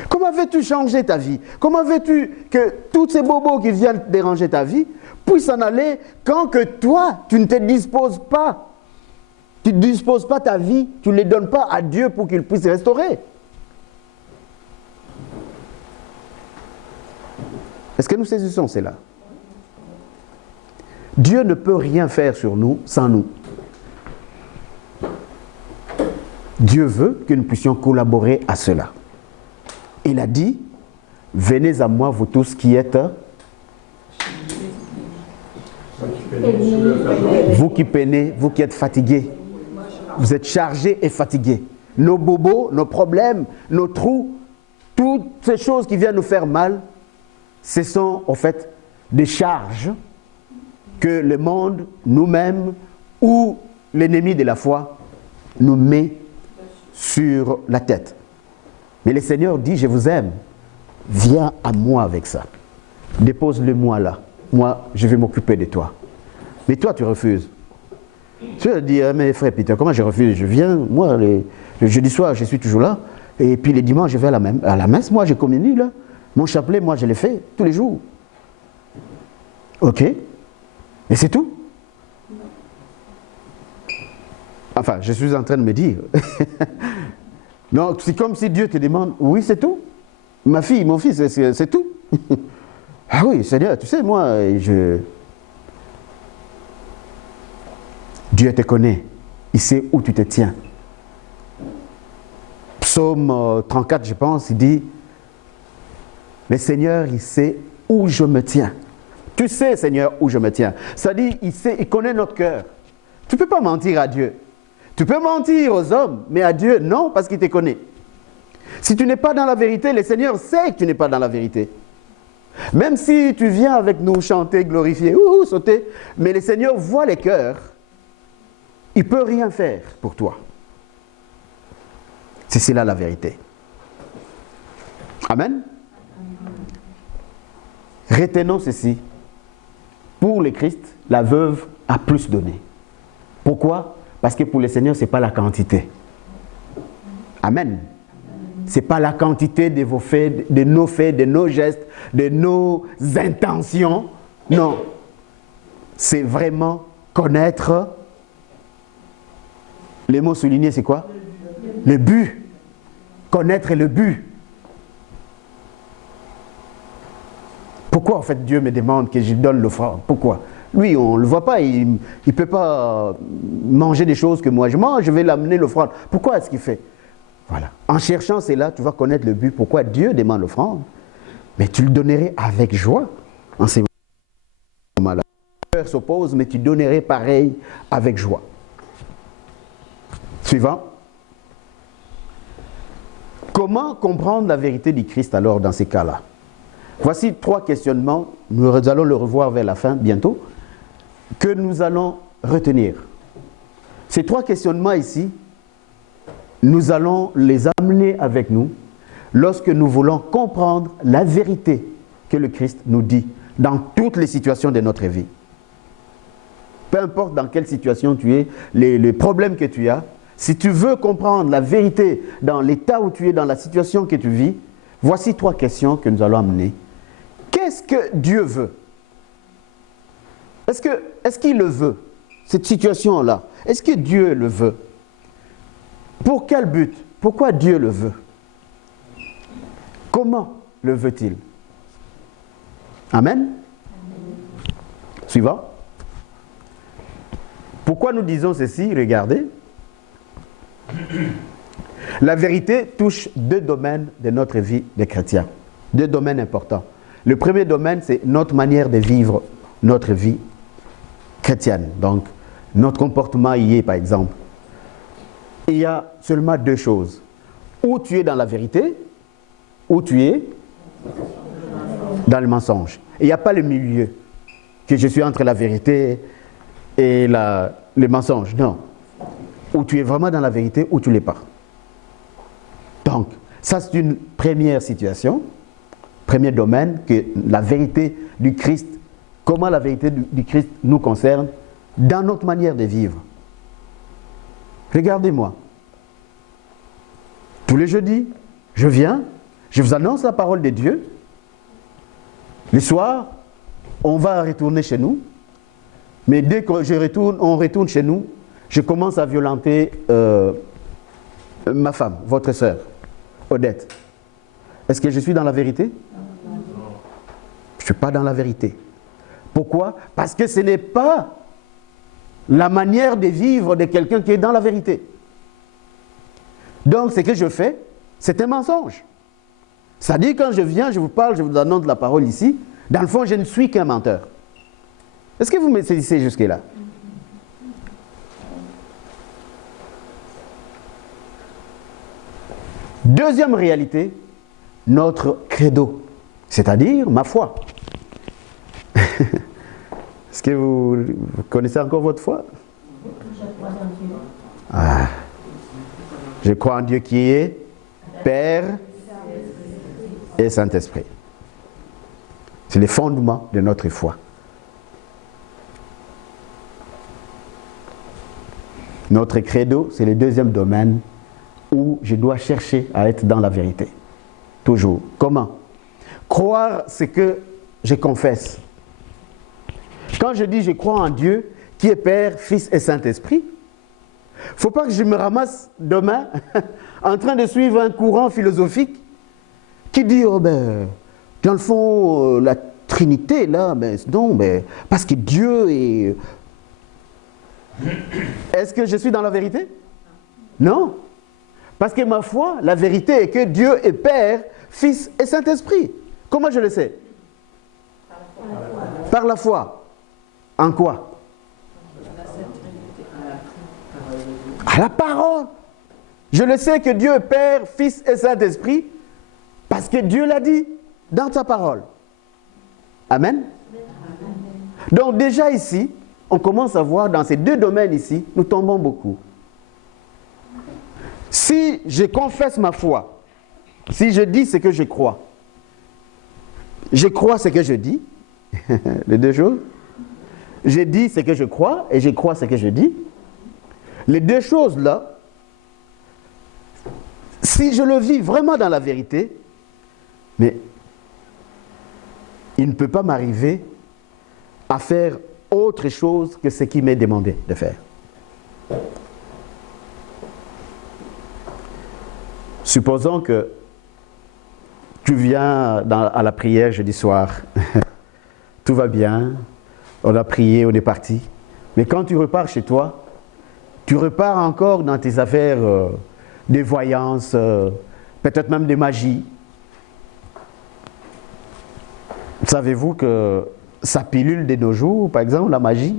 Comment veux-tu changer ta vie? Comment veux-tu que tous ces bobos qui viennent déranger ta vie puissent s'en aller quand que toi, tu ne te disposes pas? Tu ne disposes pas ta vie, tu ne les donnes pas à Dieu pour qu'il puisse restaurer. Est-ce que nous saisissons cela? Dieu ne peut rien faire sur nous sans nous. Dieu veut que nous puissions collaborer à cela. Il a dit, venez à moi vous tous qui êtes, vous qui peinez, vous qui êtes fatigués, vous êtes chargés et fatigués. Nos bobos, nos problèmes, nos trous, toutes ces choses qui viennent nous faire mal, ce sont en fait des charges que le monde, nous-mêmes, ou l'ennemi de la foi, nous met sur la tête. Mais le Seigneur dit, je vous aime, viens à moi avec ça. Dépose-le moi là. Moi, je vais m'occuper de toi. Mais toi, tu refuses. Tu vas dire, mais frère Peter, comment je refuse? Je viens, moi, le jeudi soir, je suis toujours là. Et puis les dimanches, je vais à la messe. Moi, je communie là. Mon chapelet, moi, je le fais tous les jours. Ok. Et c'est tout. Enfin, je suis en train de me dire. Donc, c'est comme si Dieu te demande, oui, c'est tout. Ma fille, mon fils, c'est tout. Ah oui, Seigneur, tu sais, moi, Dieu te connaît. Il sait où tu te tiens. Psaume 34, je pense, il dit, le Seigneur, il sait où je me tiens. Tu sais, Seigneur, où je me tiens. Ça dit, il connaît notre cœur. Tu ne peux pas mentir à Dieu. Tu peux mentir aux hommes, mais à Dieu, non, parce qu'il te connaît. Si tu n'es pas dans la vérité, le Seigneur sait que tu n'es pas dans la vérité. Même si tu viens avec nous chanter, glorifier, sauter, mais le Seigneur voit les cœurs, il ne peut rien faire pour toi. C'est cela la vérité. Amen. Retenons ceci. Pour le Christ, la veuve a plus donné. Pourquoi? Parce que pour le Seigneur, ce n'est pas la quantité. Amen. Ce n'est pas la quantité de vos faits, de nos gestes, de nos intentions. Non. C'est vraiment connaître. Les mots soulignés, c'est quoi? Le but. Connaître le but. Pourquoi en fait Dieu me demande que je donne l'offrande? Pourquoi? Lui, on ne le voit pas, il ne peut pas manger des choses que moi je mange, je vais l'amener l'offrande. Pourquoi est-ce qu'il fait? Voilà. En cherchant cela, tu vas connaître le but. Pourquoi Dieu demande l'offrande? Mais tu le donnerais avec joie en ces moments-là. Le cœur s'oppose, mais tu donnerais pareil avec joie. Suivant. Comment comprendre la vérité du Christ alors dans ces cas-là? Voici 3 questionnements, nous allons le revoir vers la fin bientôt, que nous allons retenir. Ces 3 questionnements ici, nous allons les amener avec nous lorsque nous voulons comprendre la vérité que le Christ nous dit dans toutes les situations de notre vie. Peu importe dans quelle situation tu es, les problèmes que tu as, si tu veux comprendre la vérité dans l'état où tu es, dans la situation que tu vis, voici 3 questions que nous allons amener. Qu'est-ce que Dieu veut? Est-ce qu'il le veut, cette situation-là? Est-ce que Dieu le veut? Pour quel but? Pourquoi Dieu le veut? Comment le veut-il? Amen? Suivant. Pourquoi nous disons ceci? Regardez. La vérité touche 2 domaines de notre vie de chrétien. 2 domaines importants. Le premier domaine, c'est notre manière de vivre notre vie chrétienne. Donc, notre comportement y est, par exemple. Il y a seulement 2 choses. Ou tu es dans la vérité, ou tu es dans le mensonge. Il n'y a pas le milieu, que je suis entre la vérité et le mensonge. Non. Ou tu es vraiment dans la vérité, ou tu ne l'es pas. Donc, ça c'est une première situation, premier domaine, que la vérité du Christ, comment la vérité du Christ nous concerne dans notre manière de vivre. Regardez-moi. Tous les jeudis, je viens, je vous annonce la parole de Dieu. Le soir, on va retourner chez nous. Mais dès que on retourne chez nous, je commence à violenter ma femme, votre sœur, Odette. Est-ce que je suis dans la vérité? Non. Je ne suis pas dans la vérité. Pourquoi? Parce que ce n'est pas la manière de vivre de quelqu'un qui est dans la vérité. Donc, ce que je fais, c'est un mensonge. C'est-à-dire, quand je viens, je vous parle, je vous annonce la parole ici, dans le fond, je ne suis qu'un menteur. Est-ce que vous me saisissez jusque-là? Deuxième réalité, notre credo, c'est-à-dire ma foi. Est-ce que vous connaissez encore votre foi? Je crois en Dieu. Ah. Je crois en Dieu qui est Père et Saint-Esprit. C'est le fondement de notre foi. Notre credo, c'est le deuxième domaine où je dois chercher à être dans la vérité. Toujours. Comment? Croire ce que je confesse. Quand je dis je crois en Dieu, qui est Père, Fils et Saint-Esprit, il ne faut pas que je me ramasse demain en train de suivre un courant philosophique qui dit, oh ben, dans le fond, la Trinité, là, ben, non, ben, parce que Dieu est... Est-ce que je suis dans la vérité? Non. Parce que ma foi, la vérité est que Dieu est Père, Fils et Saint-Esprit. Comment je le sais? Par la foi. En quoi? À la parole. Je le sais que Dieu est Père, Fils et Saint-Esprit parce que Dieu l'a dit dans sa parole. Amen. Donc déjà ici, on commence à voir dans ces 2 domaines ici, nous tombons beaucoup. Si je confesse ma foi, si je dis ce que je crois ce que je dis, les 2 choses, je dis ce que je crois et je crois ce que je dis, les 2 choses là, si je le vis vraiment dans la vérité, mais il ne peut pas m'arriver à faire autre chose que ce qui m'est demandé de faire. Supposons que tu viens à la prière jeudi soir, tout va bien, on a prié, on est parti, mais quand tu repars chez toi, tu repars encore dans tes affaires de voyance, peut-être même de magie. Savez-vous que ça pilule de nos jours, par exemple, la magie,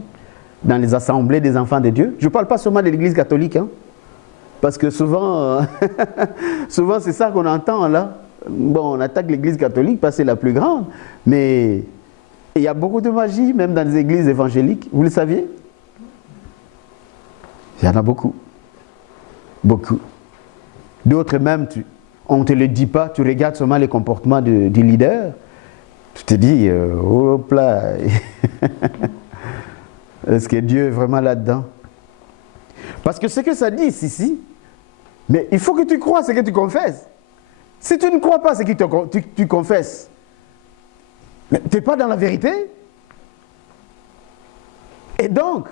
dans les assemblées des enfants de Dieu? Je ne parle pas seulement de l'Église catholique, hein, parce que souvent, souvent c'est ça qu'on entend là. Bon, on attaque l'Église catholique parce que c'est la plus grande, mais il y a beaucoup de magie, même dans les églises évangéliques. Vous le saviez? Il y en a beaucoup. Beaucoup. D'autres même, on ne te le dit pas, tu regardes seulement les comportements du leader. Tu te dis, hop là, est-ce que Dieu est vraiment là-dedans? Parce que ce que ça dit ici, mais il faut que tu crois ce que tu confesses. Si tu ne crois pas ce que tu confesses, tu n'es pas dans la vérité. Et donc,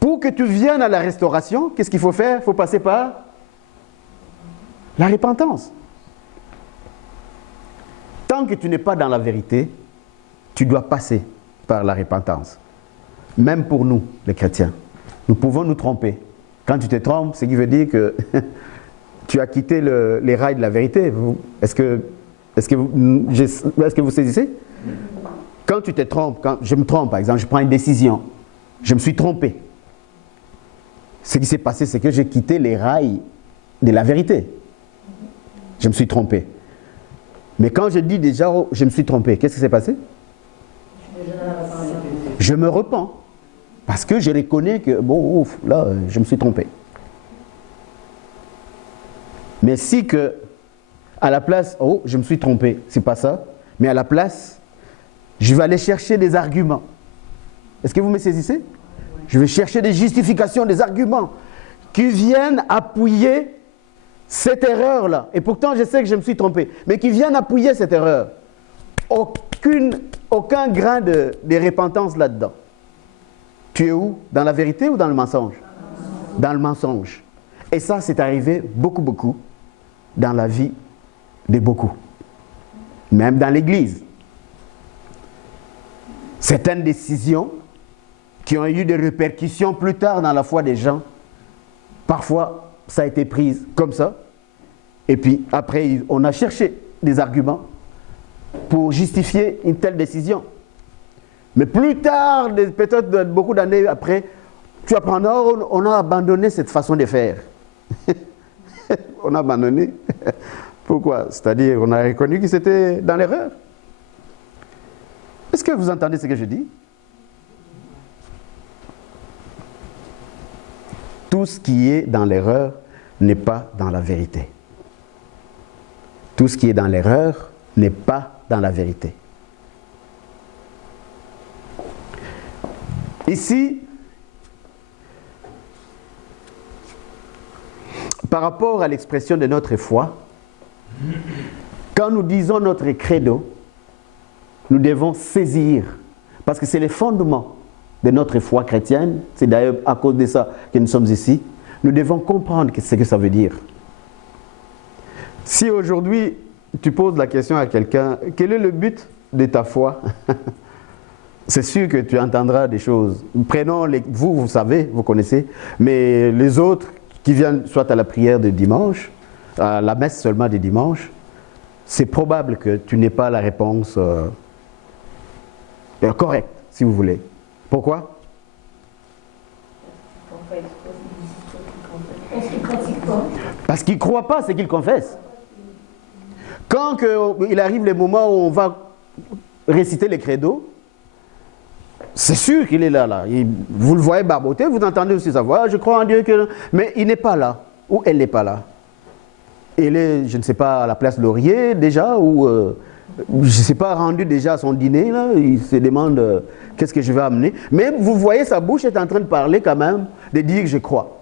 pour que tu viennes à la restauration, qu'est-ce qu'il faut faire? Il faut passer par la repentance. Tant que tu n'es pas dans la vérité, tu dois passer par la repentance. Même pour nous, les chrétiens, nous pouvons nous tromper. Quand tu te trompes, ce qui veut dire que tu as quitté les rails de la vérité. Est-ce que vous saisissez? Quand tu te trompes, quand je me trompe, par exemple, je prends une décision, je me suis trompé. Ce qui s'est passé, c'est que j'ai quitté les rails de la vérité. Je me suis trompé. Mais quand je dis déjà, oh, je me suis trompé, qu'est-ce qui s'est passé? Je me repens. Parce que je reconnais que, bon, ouf, là, je me suis trompé. Mais si que, à la place, oh, je me suis trompé, c'est pas ça, mais à la place, je vais aller chercher des arguments. Est-ce que vous me saisissez? Je vais chercher des justifications, des arguments qui viennent appuyer cette erreur-là. Et pourtant, je sais que je me suis trompé, mais qui viennent appuyer cette erreur. Aucun grain de repentance là-dedans. Tu es où? Dans la vérité ou dans le mensonge? Dans le mensonge. Et ça, c'est arrivé beaucoup dans la vie de beaucoup. Même dans l'Église. Certaines décisions qui ont eu des répercussions plus tard dans la foi des gens, parfois, ça a été pris comme ça. Et puis, après, on a cherché des arguments pour justifier une telle décision. Mais plus tard, peut-être beaucoup d'années après, tu apprendras, on a abandonné cette façon de faire. On a abandonné. Pourquoi? C'est-à-dire, on a reconnu que c'était dans l'erreur. Est-ce que vous entendez ce que je dis? Tout ce qui est dans l'erreur n'est pas dans la vérité. Tout ce qui est dans l'erreur n'est pas dans la vérité. Ici, par rapport à l'expression de notre foi, quand nous disons notre credo, nous devons saisir, parce que c'est le fondement de notre foi chrétienne, c'est d'ailleurs à cause de ça que nous sommes ici, nous devons comprendre ce que ça veut dire. Si aujourd'hui, tu poses la question à quelqu'un, quel est le but de ta foi? C'est sûr que tu entendras des choses. Prenons vous savez, vous connaissez, mais les autres qui viennent soit à la prière de dimanche, à la messe seulement de dimanche, c'est probable que tu n'aies pas la réponse correcte, si vous voulez. Pourquoi? Parce qu'il ne pratique pas. Parce qu'il ne croit pas ce qu'il confesse. Quand il arrive le moment où on va réciter les credos, c'est sûr qu'il est là. Vous le voyez barboter, vous entendez aussi sa voix, je crois en Dieu, mais il n'est pas là, ou elle n'est pas là. Il est, je ne sais pas, à la place Laurier déjà, ou je ne sais pas, rendu déjà à son dîner, là, il se demande qu'est-ce que je vais amener. Mais vous voyez, sa bouche est en train de parler quand même, de dire que je crois.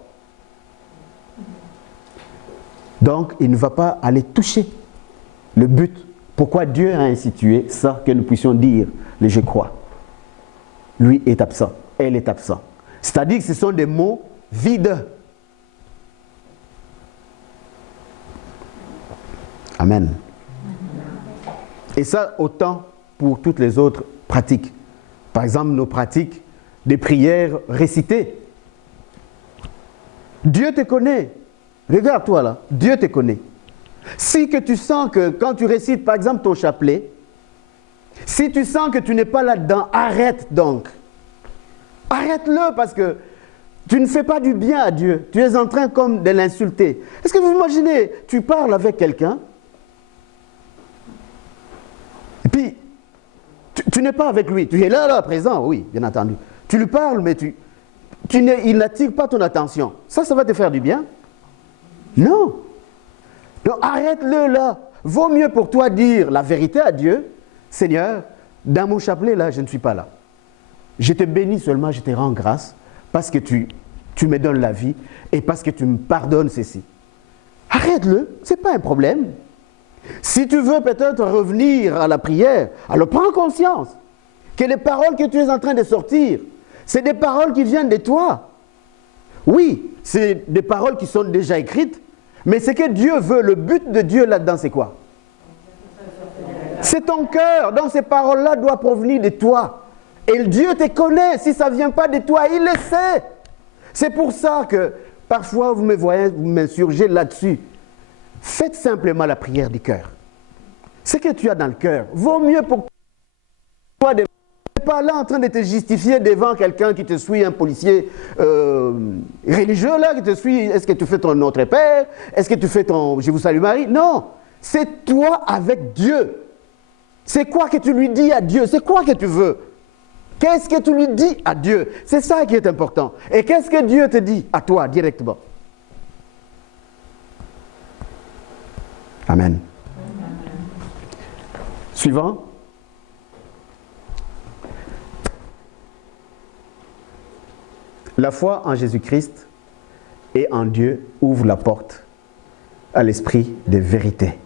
Donc, il ne va pas aller toucher le but. Pourquoi Dieu a institué ça, que nous puissions dire le je crois. Lui est absent, elle est absent. C'est-à-dire que ce sont des mots vides. Amen. Et ça, autant pour toutes les autres pratiques. Par exemple, nos pratiques des prières récitées. Dieu te connaît. Regarde-toi là, Dieu te connaît. Si que tu sens que quand tu récites par exemple ton chapelet, si tu sens que tu n'es pas là-dedans, arrête donc. Arrête-le parce que tu ne fais pas du bien à Dieu. Tu es en train comme de l'insulter. Est-ce que vous imaginez, tu parles avec quelqu'un et puis tu n'es pas avec lui. Tu es là, présent, oui, bien entendu. Tu lui parles, mais il n'attire pas ton attention. Ça va te faire du bien? Non. Donc arrête-le là. Vaut mieux pour toi dire la vérité à Dieu. Seigneur, dans mon chapelet là, je ne suis pas là. Je te bénis seulement, je te rends grâce parce que tu tu me donnes la vie et parce que tu me pardonnes ceci. Arrête-le, ce n'est pas un problème. Si tu veux peut-être revenir à la prière, alors prends conscience que les paroles que tu es en train de sortir, c'est des paroles qui viennent de toi. Oui, c'est des paroles qui sont déjà écrites, mais ce que Dieu veut, le but de Dieu là-dedans, c'est quoi? C'est ton cœur. Donc ces paroles-là doivent provenir de toi. Et Dieu te connaît. Si ça ne vient pas de toi, il le sait. C'est pour ça que parfois vous me voyez, vous m'insurgez là-dessus. Faites simplement la prière du cœur. Ce que tu as dans le cœur vaut mieux pour toi. Tu n'es pas là en train de te justifier devant quelqu'un qui te suit, un policier religieux là, qui te suit. Est-ce que tu fais ton Notre Père? Est-ce que tu fais ton Je vous salue Marie? Non, c'est toi avec Dieu. C'est quoi que tu lui dis à Dieu? C'est quoi que tu veux? Qu'est-ce que tu lui dis à Dieu? C'est ça qui est important. Et qu'est-ce que Dieu te dit à toi directement? Amen. Suivant. La foi en Jésus-Christ et en Dieu ouvre la porte à l'esprit de vérité.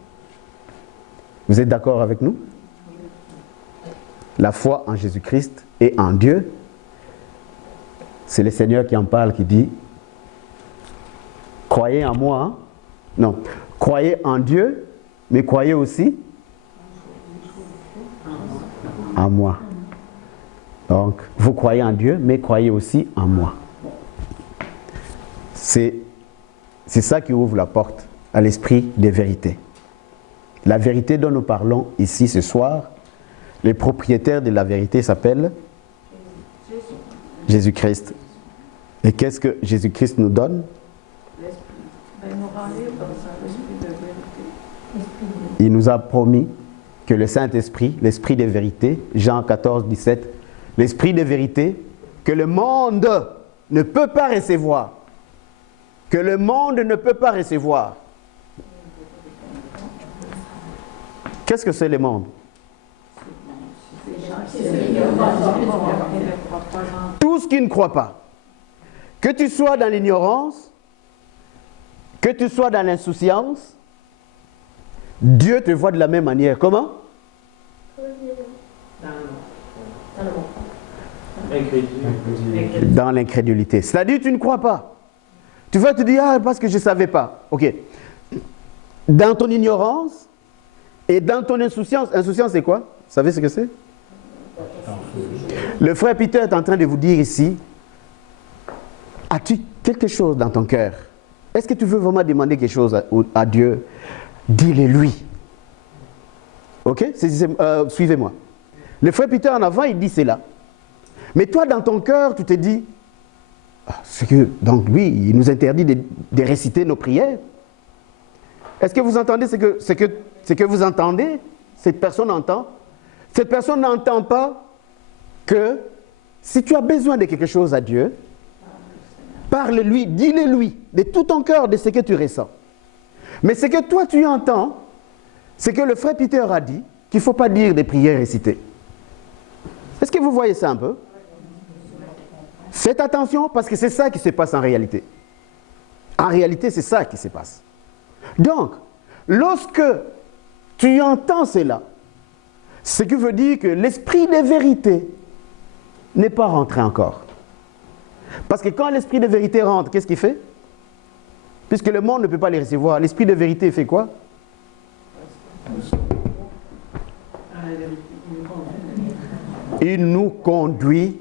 Vous êtes d'accord avec nous? La foi en Jésus-Christ et en Dieu, c'est le Seigneur qui en parle, qui dit « Croyez en moi, hein? Non, croyez en Dieu, mais croyez aussi en moi. » Donc, vous croyez en Dieu, mais croyez aussi en moi. C'est ça qui ouvre la porte à l'esprit des vérités. La vérité dont nous parlons ici ce soir, les propriétaires de la vérité s'appellent Jésus-Christ. Et qu'est-ce que Jésus-Christ nous donne? Il nous a promis que le Saint-Esprit, l'Esprit de vérité, Jean 14, 17, l'Esprit de vérité que le monde ne peut pas recevoir. Que le monde ne peut pas recevoir. Qu'est-ce que c'est le monde? Tout ce qui ne croit pas. Que tu sois dans l'ignorance, que tu sois dans l'insouciance, Dieu te voit de la même manière. Comment? Dans l'incrédulité. C'est-à-dire tu ne crois pas. Tu vas te dire, ah, parce que je ne savais pas. Ok. Dans ton ignorance et dans ton insouciance. Insouciance, c'est quoi? Vous savez ce que c'est? Le frère Peter est en train de vous dire ici, as-tu quelque chose dans ton cœur? Est-ce que tu veux vraiment demander quelque chose à Dieu? Dis-le lui. Ok? Suivez-moi. Le frère Peter en avant, il dit cela. Mais toi, dans ton cœur, tu te dis, donc lui, il nous interdit de réciter nos prières. Est-ce que vous entendez ce que vous entendez? Cette personne entend? Cette personne n'entend pas que si tu as besoin de quelque chose à Dieu, parle-lui, dis-le lui, de tout ton cœur de ce que tu ressens. Mais ce que toi tu entends, c'est que le frère Peter a dit qu'il ne faut pas dire des prières récitées. Est-ce que vous voyez ça un peu? Faites attention parce que c'est ça qui se passe en réalité. En réalité, c'est ça qui se passe. Donc, lorsque tu entends cela, ce qui veut dire que l'esprit de vérité n'est pas rentré encore. Parce que quand l'esprit de vérité rentre, qu'est-ce qu'il fait? Puisque le monde ne peut pas les recevoir, l'esprit de vérité fait quoi? Il nous conduit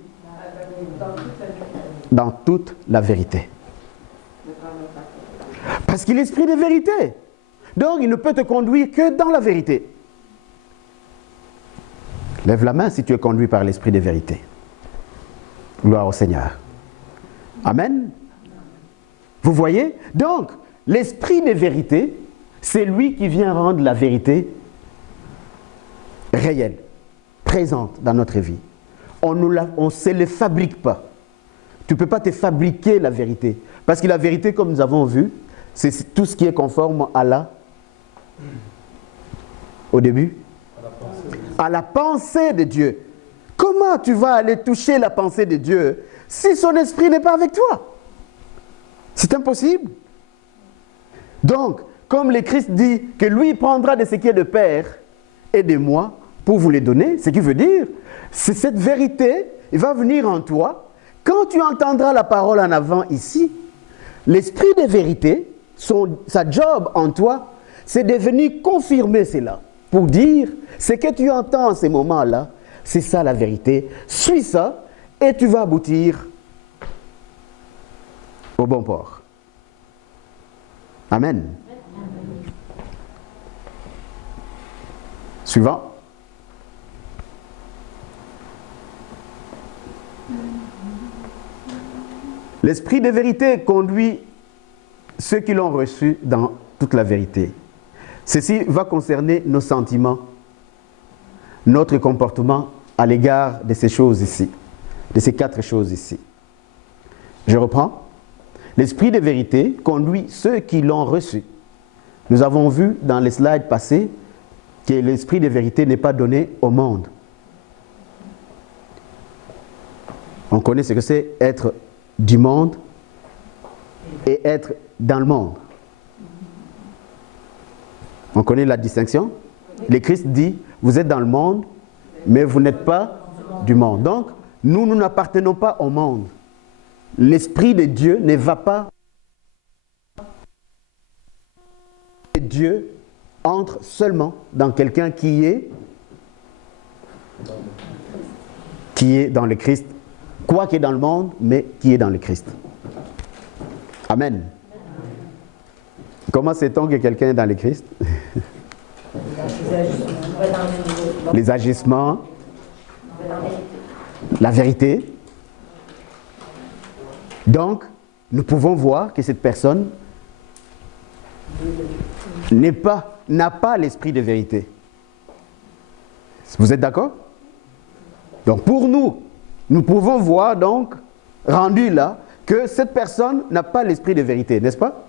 dans toute la vérité. Parce qu'il est l'esprit de vérité. Donc il ne peut te conduire que dans la vérité. Lève la main si tu es conduit par l'esprit de vérité. Gloire au Seigneur. Amen. Vous voyez? Donc, l'esprit de vérité, c'est lui qui vient rendre la vérité réelle, présente dans notre vie. On ne se le fabrique pas. Tu ne peux pas te fabriquer la vérité. Parce que la vérité, comme nous avons vu, c'est tout ce qui est conforme à la... Au début? À la pensée de Dieu. Comment tu vas aller toucher la pensée de Dieu si son esprit n'est pas avec toi? C'est impossible. Donc, comme le Christ dit que lui prendra de ce qui est de Père et de moi pour vous les donner, ce qui veut dire, c'est cette vérité, il va venir en toi. Quand tu entendras la parole en avant ici, l'esprit de vérité, sa job en toi, c'est de venir confirmer cela. Pour dire, ce que tu entends en ces moments-là, c'est ça la vérité. Suis ça et tu vas aboutir au bon port. Amen. Suivant. L'esprit de vérité conduit ceux qui l'ont reçu dans toute la vérité. Ceci va concerner nos sentiments, notre comportement à l'égard de ces choses ici, de ces 4 choses ici. Je reprends. L'esprit de vérité conduit ceux qui l'ont reçu. Nous avons vu dans les slides passés que l'esprit de vérité n'est pas donné au monde. On connaît ce que c'est être du monde et être dans le monde. On connaît la distinction. Le Christ dit, vous êtes dans le monde, mais vous n'êtes pas du monde. Donc, nous n'appartenons pas au monde. L'Esprit de Dieu ne va pas. Dieu entre seulement dans quelqu'un qui est dans le Christ. Quoi qu'il est dans le monde, mais qui est dans le Christ. Amen. Comment sait-on que quelqu'un est dans le Christ? Les agissements, la vérité. Donc, nous pouvons voir que cette personne n'a pas l'esprit de vérité. Vous êtes d'accord? Donc, pour nous, nous pouvons voir donc, rendu là, que cette personne n'a pas l'esprit de vérité, n'est-ce pas?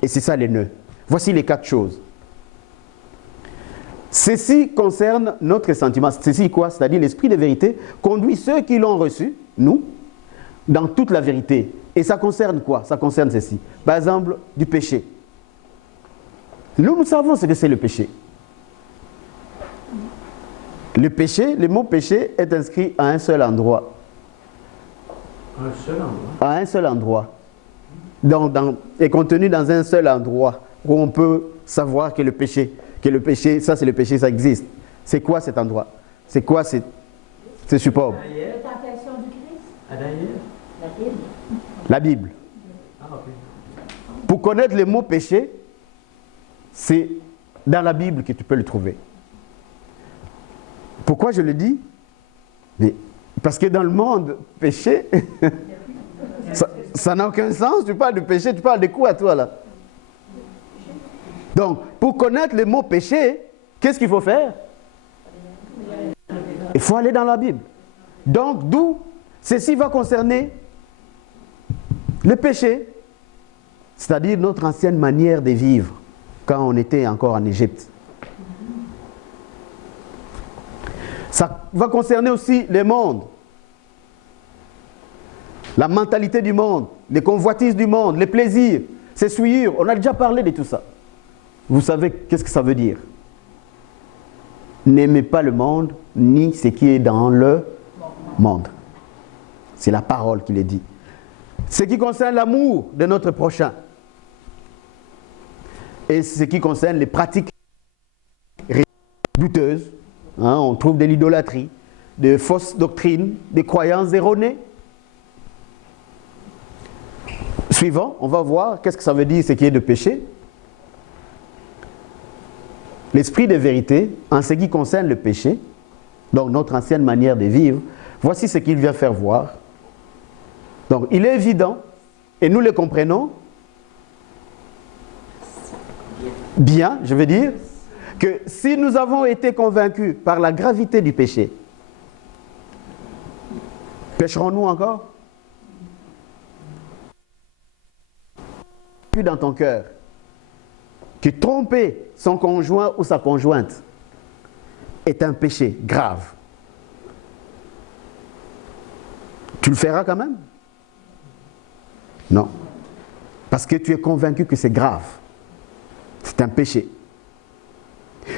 Et c'est ça les nœuds. Voici les 4 choses. Ceci concerne notre sentiment. Ceci quoi? C'est-à-dire l'esprit de vérité conduit ceux qui l'ont reçu, nous, dans toute la vérité. Et ça concerne quoi? Ça concerne ceci. Par exemple, du péché. Nous savons ce que c'est le péché. Le péché, le mot péché est inscrit à un seul endroit. Un seul endroit? À un seul endroit. Est contenu dans un seul endroit où on peut savoir que le péché, ça c'est le péché, ça existe. C'est quoi cet endroit? C'est quoi c'est superbe? La tentation du Christ. Adam et Ève? La Bible. La Bible. Ah, ok. Pour connaître le mot péché, c'est dans la Bible que tu peux le trouver. Pourquoi je le dis? Parce que dans le monde, péché, ça n'a aucun sens. Tu parles de péché, tu parles de quoi toi là? Donc, pour connaître le mot péché, qu'est-ce qu'il faut faire? Il faut aller dans la Bible. Donc, d'où ceci va concerner le péché, c'est-à-dire notre ancienne manière de vivre quand on était encore en Égypte. Ça va concerner aussi le monde, la mentalité du monde, les convoitises du monde, les plaisirs, ses souillures. On a déjà parlé de tout ça. Vous savez qu'est-ce que ça veut dire? N'aimez pas le monde, ni ce qui est dans le monde. C'est la parole qui le dit. Ce qui concerne l'amour de notre prochain. Et ce qui concerne les pratiques douteuses. On trouve de l'idolâtrie, de fausses doctrines, des croyances erronées. Suivant, on va voir qu'est-ce que ça veut dire ce qui est de péché. L'esprit de vérité, en ce qui concerne le péché, donc notre ancienne manière de vivre, voici ce qu'il vient faire voir. Donc il est évident, et nous le comprenons bien, je veux dire, que si nous avons été convaincus par la gravité du péché, pécherons-nous encore? Puis dans ton cœur, que tromper son conjoint ou sa conjointe est un péché grave. Tu le feras quand même? Non. Parce que tu es convaincu que c'est grave. C'est un péché.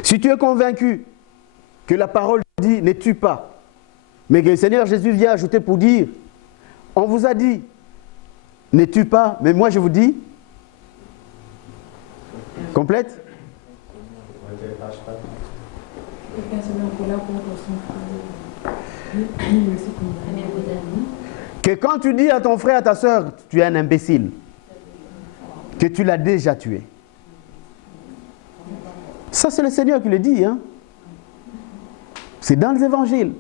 Si tu es convaincu que la parole dit ne tue pas, mais que le Seigneur Jésus vient ajouter pour dire, on vous a dit, ne tue pas, mais moi je vous dis, complète. Quelqu'un se met en colère contre son frère. Que quand tu dis à ton frère, à ta soeur, tu es un imbécile, que tu l'as déjà tué. Ça, c'est le Seigneur qui le dit. Hein? C'est dans les évangiles.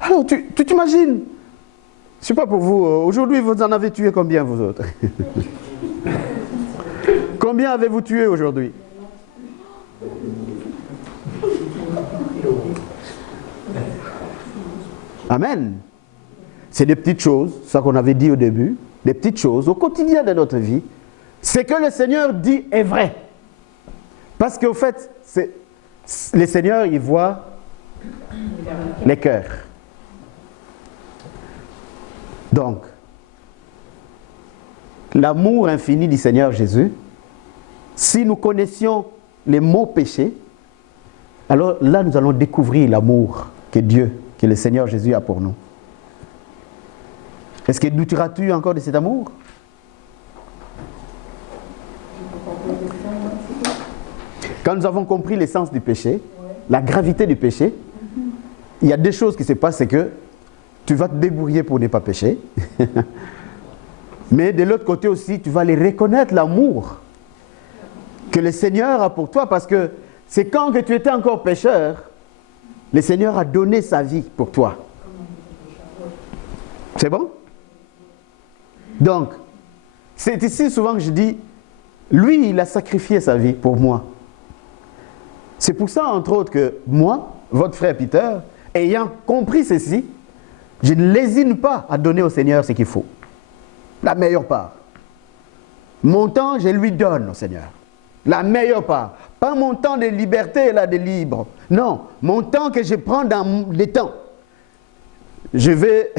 Alors, tu t'imagines, je ne sais pas pour vous, aujourd'hui, vous en avez tué combien, vous autres? Combien avez-vous tué aujourd'hui? Amen. C'est des petites choses, ça qu'on avait dit au début, des petites choses au quotidien de notre vie. Ce que le Seigneur dit est vrai. Parce qu'au fait, le Seigneur, il voit les cœurs. Donc, l'amour infini du Seigneur Jésus, si nous connaissions les mots péchés, alors là, nous allons découvrir l'amour que Dieu, que le Seigneur Jésus a pour nous. Est-ce que douteras-tu encore de cet amour? Quand nous avons compris l'essence du péché, la gravité du péché, il y a des choses qui se passent, c'est que tu vas te débrouiller pour ne pas pécher. Mais de l'autre côté aussi, tu vas les reconnaître l'amour que le Seigneur a pour toi, parce que c'est quand que tu étais encore pécheur, le Seigneur a donné sa vie pour toi. C'est bon? Donc, c'est ici souvent que je dis, lui, il a sacrifié sa vie pour moi. C'est pour ça, entre autres, que moi, votre frère Peter, ayant compris ceci, je ne lésine pas à donner au Seigneur ce qu'il faut. La meilleure part. Mon temps, je lui donne au Seigneur. La meilleure part. Pas mon temps de liberté, là, de libre. Non, mon temps que je prends dans les temps. Je vais...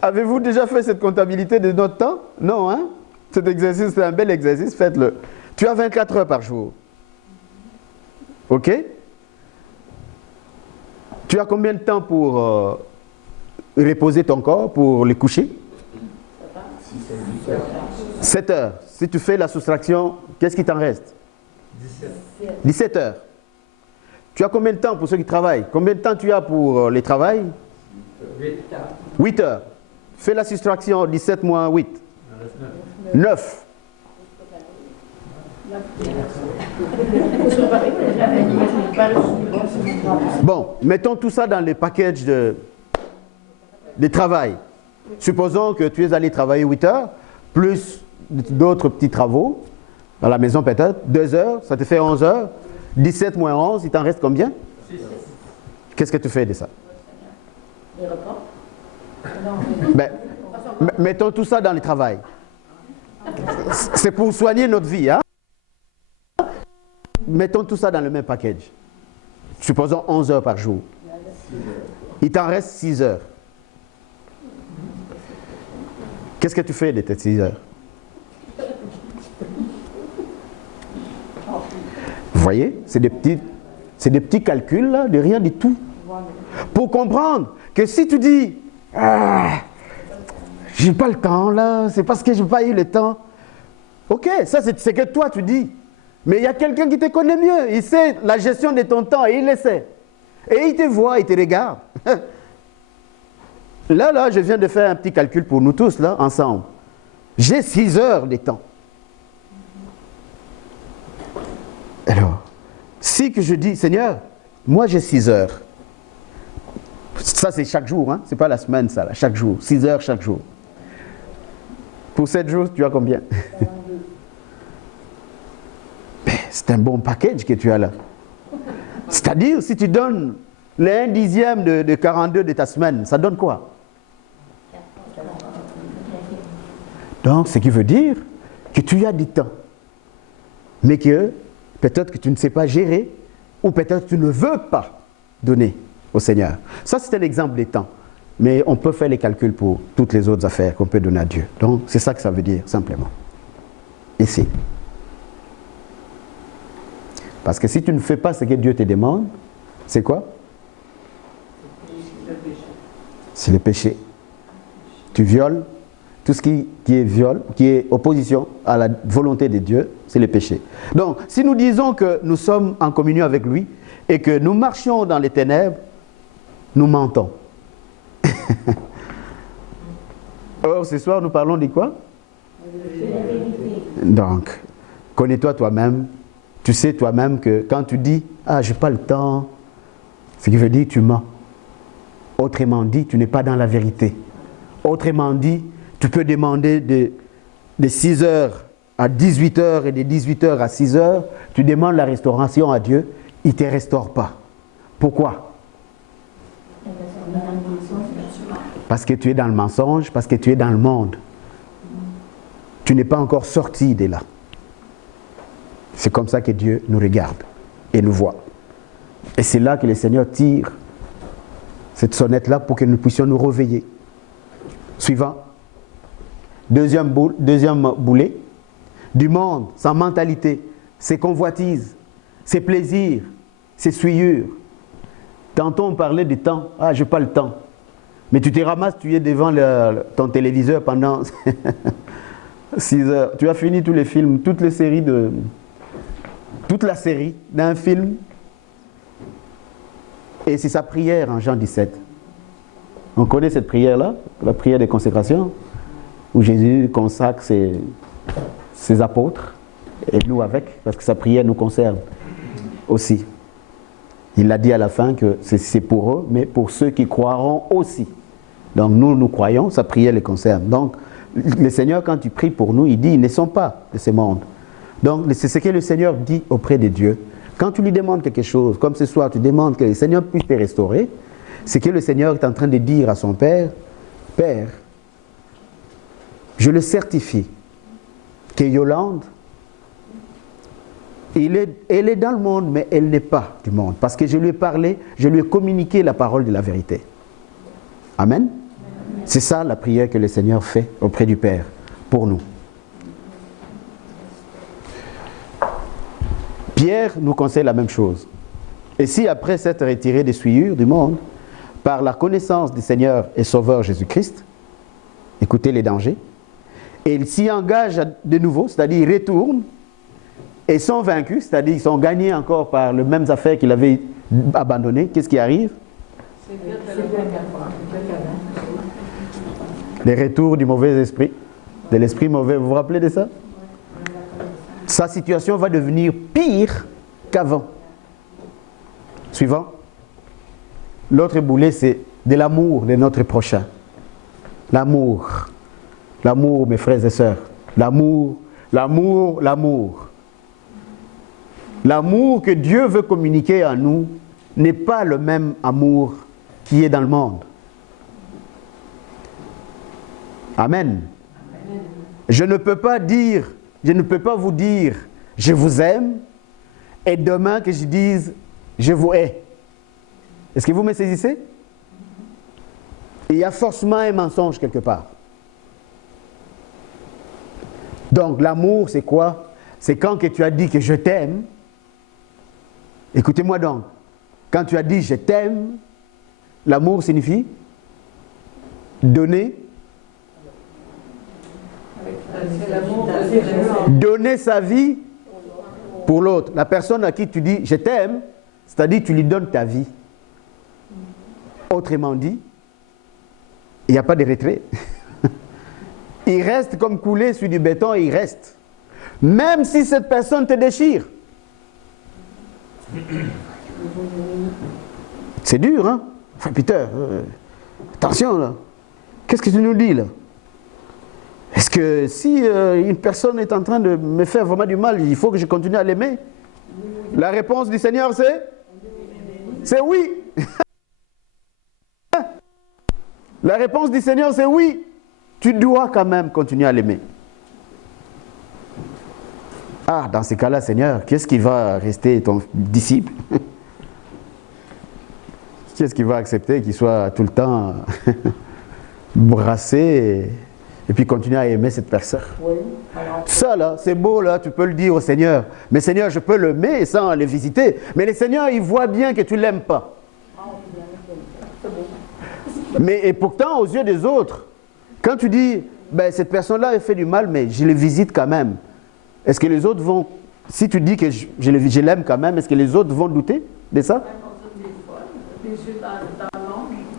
Avez-vous déjà fait cette comptabilité de notre temps? Non, hein? Cet exercice, c'est un bel exercice, faites-le. Tu as 24 heures par jour. Ok? Tu as combien de temps pour reposer ton corps, pour le coucher? 7 heures. Si tu fais la soustraction, qu'est-ce qui t'en reste? 17 heures. Tu as combien de temps pour ceux qui travaillent? Combien de temps tu as pour les travail? 8 heures. Fais la soustraction, 17 moins 8. 9. Bon, mettons tout ça dans le package de travail. Supposons que tu es allé travailler 8 heures, plus d'autres petits travaux, à la maison peut-être, 2 heures, ça te fait 11 heures. 17 moins 11, il t'en reste combien? 6. Qu'est-ce que tu fais de ça? Les repas. Ben, mettons tout ça dans le travail. C'est pour soigner notre vie. Hein? Mettons tout ça dans le même package. Supposons 11 heures par jour. Il t'en reste 6 heures. Qu'est-ce que tu fais de tes 6 heures? Vous voyez, c'est des petits calculs là, de rien du tout. Pour comprendre que si tu dis j'ai pas le temps là, c'est parce que j'ai pas eu le temps. Ok, ça c'est que toi tu dis. Mais il y a quelqu'un qui te connaît mieux. Il sait la gestion de ton temps et il le sait. Et il te voit, il te regarde. Là, je viens de faire un petit calcul pour nous tous là, ensemble. J'ai 6 heures de temps. Alors, si que je dis, Seigneur, moi j'ai 6 heures. Ça c'est chaque jour, hein? C'est pas la semaine ça, là, chaque jour. 6 heures chaque jour. Pour 7 jours, tu as combien? C'est un bon package que tu as là. C'est-à-dire, si tu donnes le 1/10 de 42 de ta semaine, ça donne quoi? Donc, ce qui veut dire que tu as du temps. Mais que peut-être que tu ne sais pas gérer, ou peut-être que tu ne veux pas donner au Seigneur. Ça, c'est un exemple des temps. mais on peut faire les calculs pour toutes les autres affaires qu'on peut donner à Dieu. Donc, c'est ça que ça veut dire, simplement. Ici. Parce que si tu ne fais pas ce que Dieu te demande, c'est quoi? C'est le péché. Tu violes. Tout ce qui est viol, qui est opposition à la volonté de Dieu, c'est le péché. Donc, si nous disons que nous sommes en communion avec lui et que nous marchions dans les ténèbres, nous mentons. Or, ce soir, nous parlons de quoi? Donc, connais-toi toi-même. Tu sais toi-même que quand tu dis « Ah, je n'ai pas le temps », ce qui veut dire que tu mens. Autrement dit, tu n'es pas dans la vérité. Autrement dit, tu peux demander de 6h à 18h et de 18h à 6h, tu demandes la restauration à Dieu, il ne te restaure pas. Pourquoi? Parce que tu es dans le mensonge, parce que tu es dans le monde. Tu n'es pas encore sorti de là. C'est comme ça que Dieu nous regarde et nous voit. Et c'est là que le Seigneur tire cette sonnette-là pour que nous puissions nous réveiller. Suivant. Deuxième boulet. Du monde, sa mentalité, ses convoitises, ses plaisirs, ses souillures. Tantôt on parlait du temps. Ah, je n'ai pas le temps. Mais tu te ramasses, tu es devant ton téléviseur pendant 6 heures. Tu as fini tous les films, toutes les séries toute la série d'un film. Et c'est sa prière en Jean 17. On connaît cette prière-là, la prière de consécration, où Jésus consacre ses apôtres, et nous avec, parce que sa prière nous concerne aussi. Il a dit à la fin que c'est pour eux, mais pour ceux qui croiront aussi. Donc nous croyons, sa prière les concerne. Donc le Seigneur, quand il prie pour nous, il dit, ils ne sont pas de ce monde. Donc c'est ce que le Seigneur dit auprès de Dieu. Quand tu lui demandes quelque chose, comme ce soir, tu demandes que le Seigneur puisse te restaurer, c'est que le Seigneur est en train de dire à son Père, « Père, je le certifie que Yolande, elle est dans le monde, mais elle n'est pas du monde. Parce que je lui ai parlé, je lui ai communiqué la parole de la vérité. » Amen. C'est ça la prière que le Seigneur fait auprès du Père, pour nous. Pierre nous conseille la même chose. Et si après s'être retiré des souillures du monde, par la connaissance du Seigneur et Sauveur Jésus-Christ, écoutez les dangers, et ils s'y engagent de nouveau, c'est-à-dire ils retournent, et sont vaincus, c'est-à-dire ils sont gagnés encore par les mêmes affaires qu'ils avaient abandonnées, qu'est-ce qui arrive? Les retours du mauvais esprit, de l'esprit mauvais, vous vous rappelez de ça? Sa situation va devenir pire qu'avant. Suivant. L'autre boulet, c'est de l'amour de notre prochain. L'amour. L'amour, mes frères et sœurs. L'amour, l'amour, l'amour. L'amour que Dieu veut communiquer à nous n'est pas le même amour qui est dans le monde. Amen. Je ne peux pas vous dire je vous aime et demain que je dise je vous hais. Est-ce que vous me saisissez? Il y a forcément un mensonge quelque part. Donc l'amour c'est quoi? C'est quand que tu as dit que je t'aime. Écoutez-moi donc. Quand tu as dit je t'aime, l'amour signifie donner. Donner sa vie pour l'autre. La personne à qui tu dis je t'aime, c'est-à-dire tu lui donnes ta vie. Autrement dit, il n'y a pas de retrait. Il reste comme coulé sur du béton et il reste. Même si cette personne te déchire. C'est dur, hein? Enfin, Peter, attention là. Qu'est-ce que tu nous dis là? Est-ce que si une personne est en train de me faire vraiment du mal, il faut que je continue à l'aimer? La réponse du Seigneur c'est oui. La réponse du Seigneur c'est oui. Tu dois quand même continuer à l'aimer. Ah, dans ces cas-là, Seigneur, qu'est-ce qui va rester ton disciple? Qui est-ce qui va accepter qu'il soit tout le temps brassé et puis continuer à aimer cette personne? Oui. Alors, Ça là, c'est beau là, tu peux le dire au Seigneur. Mais Seigneur, je peux l'aimer sans le visiter. Mais le Seigneur, il voit bien que tu ne l'aimes pas. c'est beau. Mais et pourtant, aux yeux des autres, quand tu dis, ben, cette personne-là elle fait du mal, mais je le visite quand même. Est-ce que les autres vont, si tu dis que je l'aime quand même, est-ce que les autres vont douter de ça?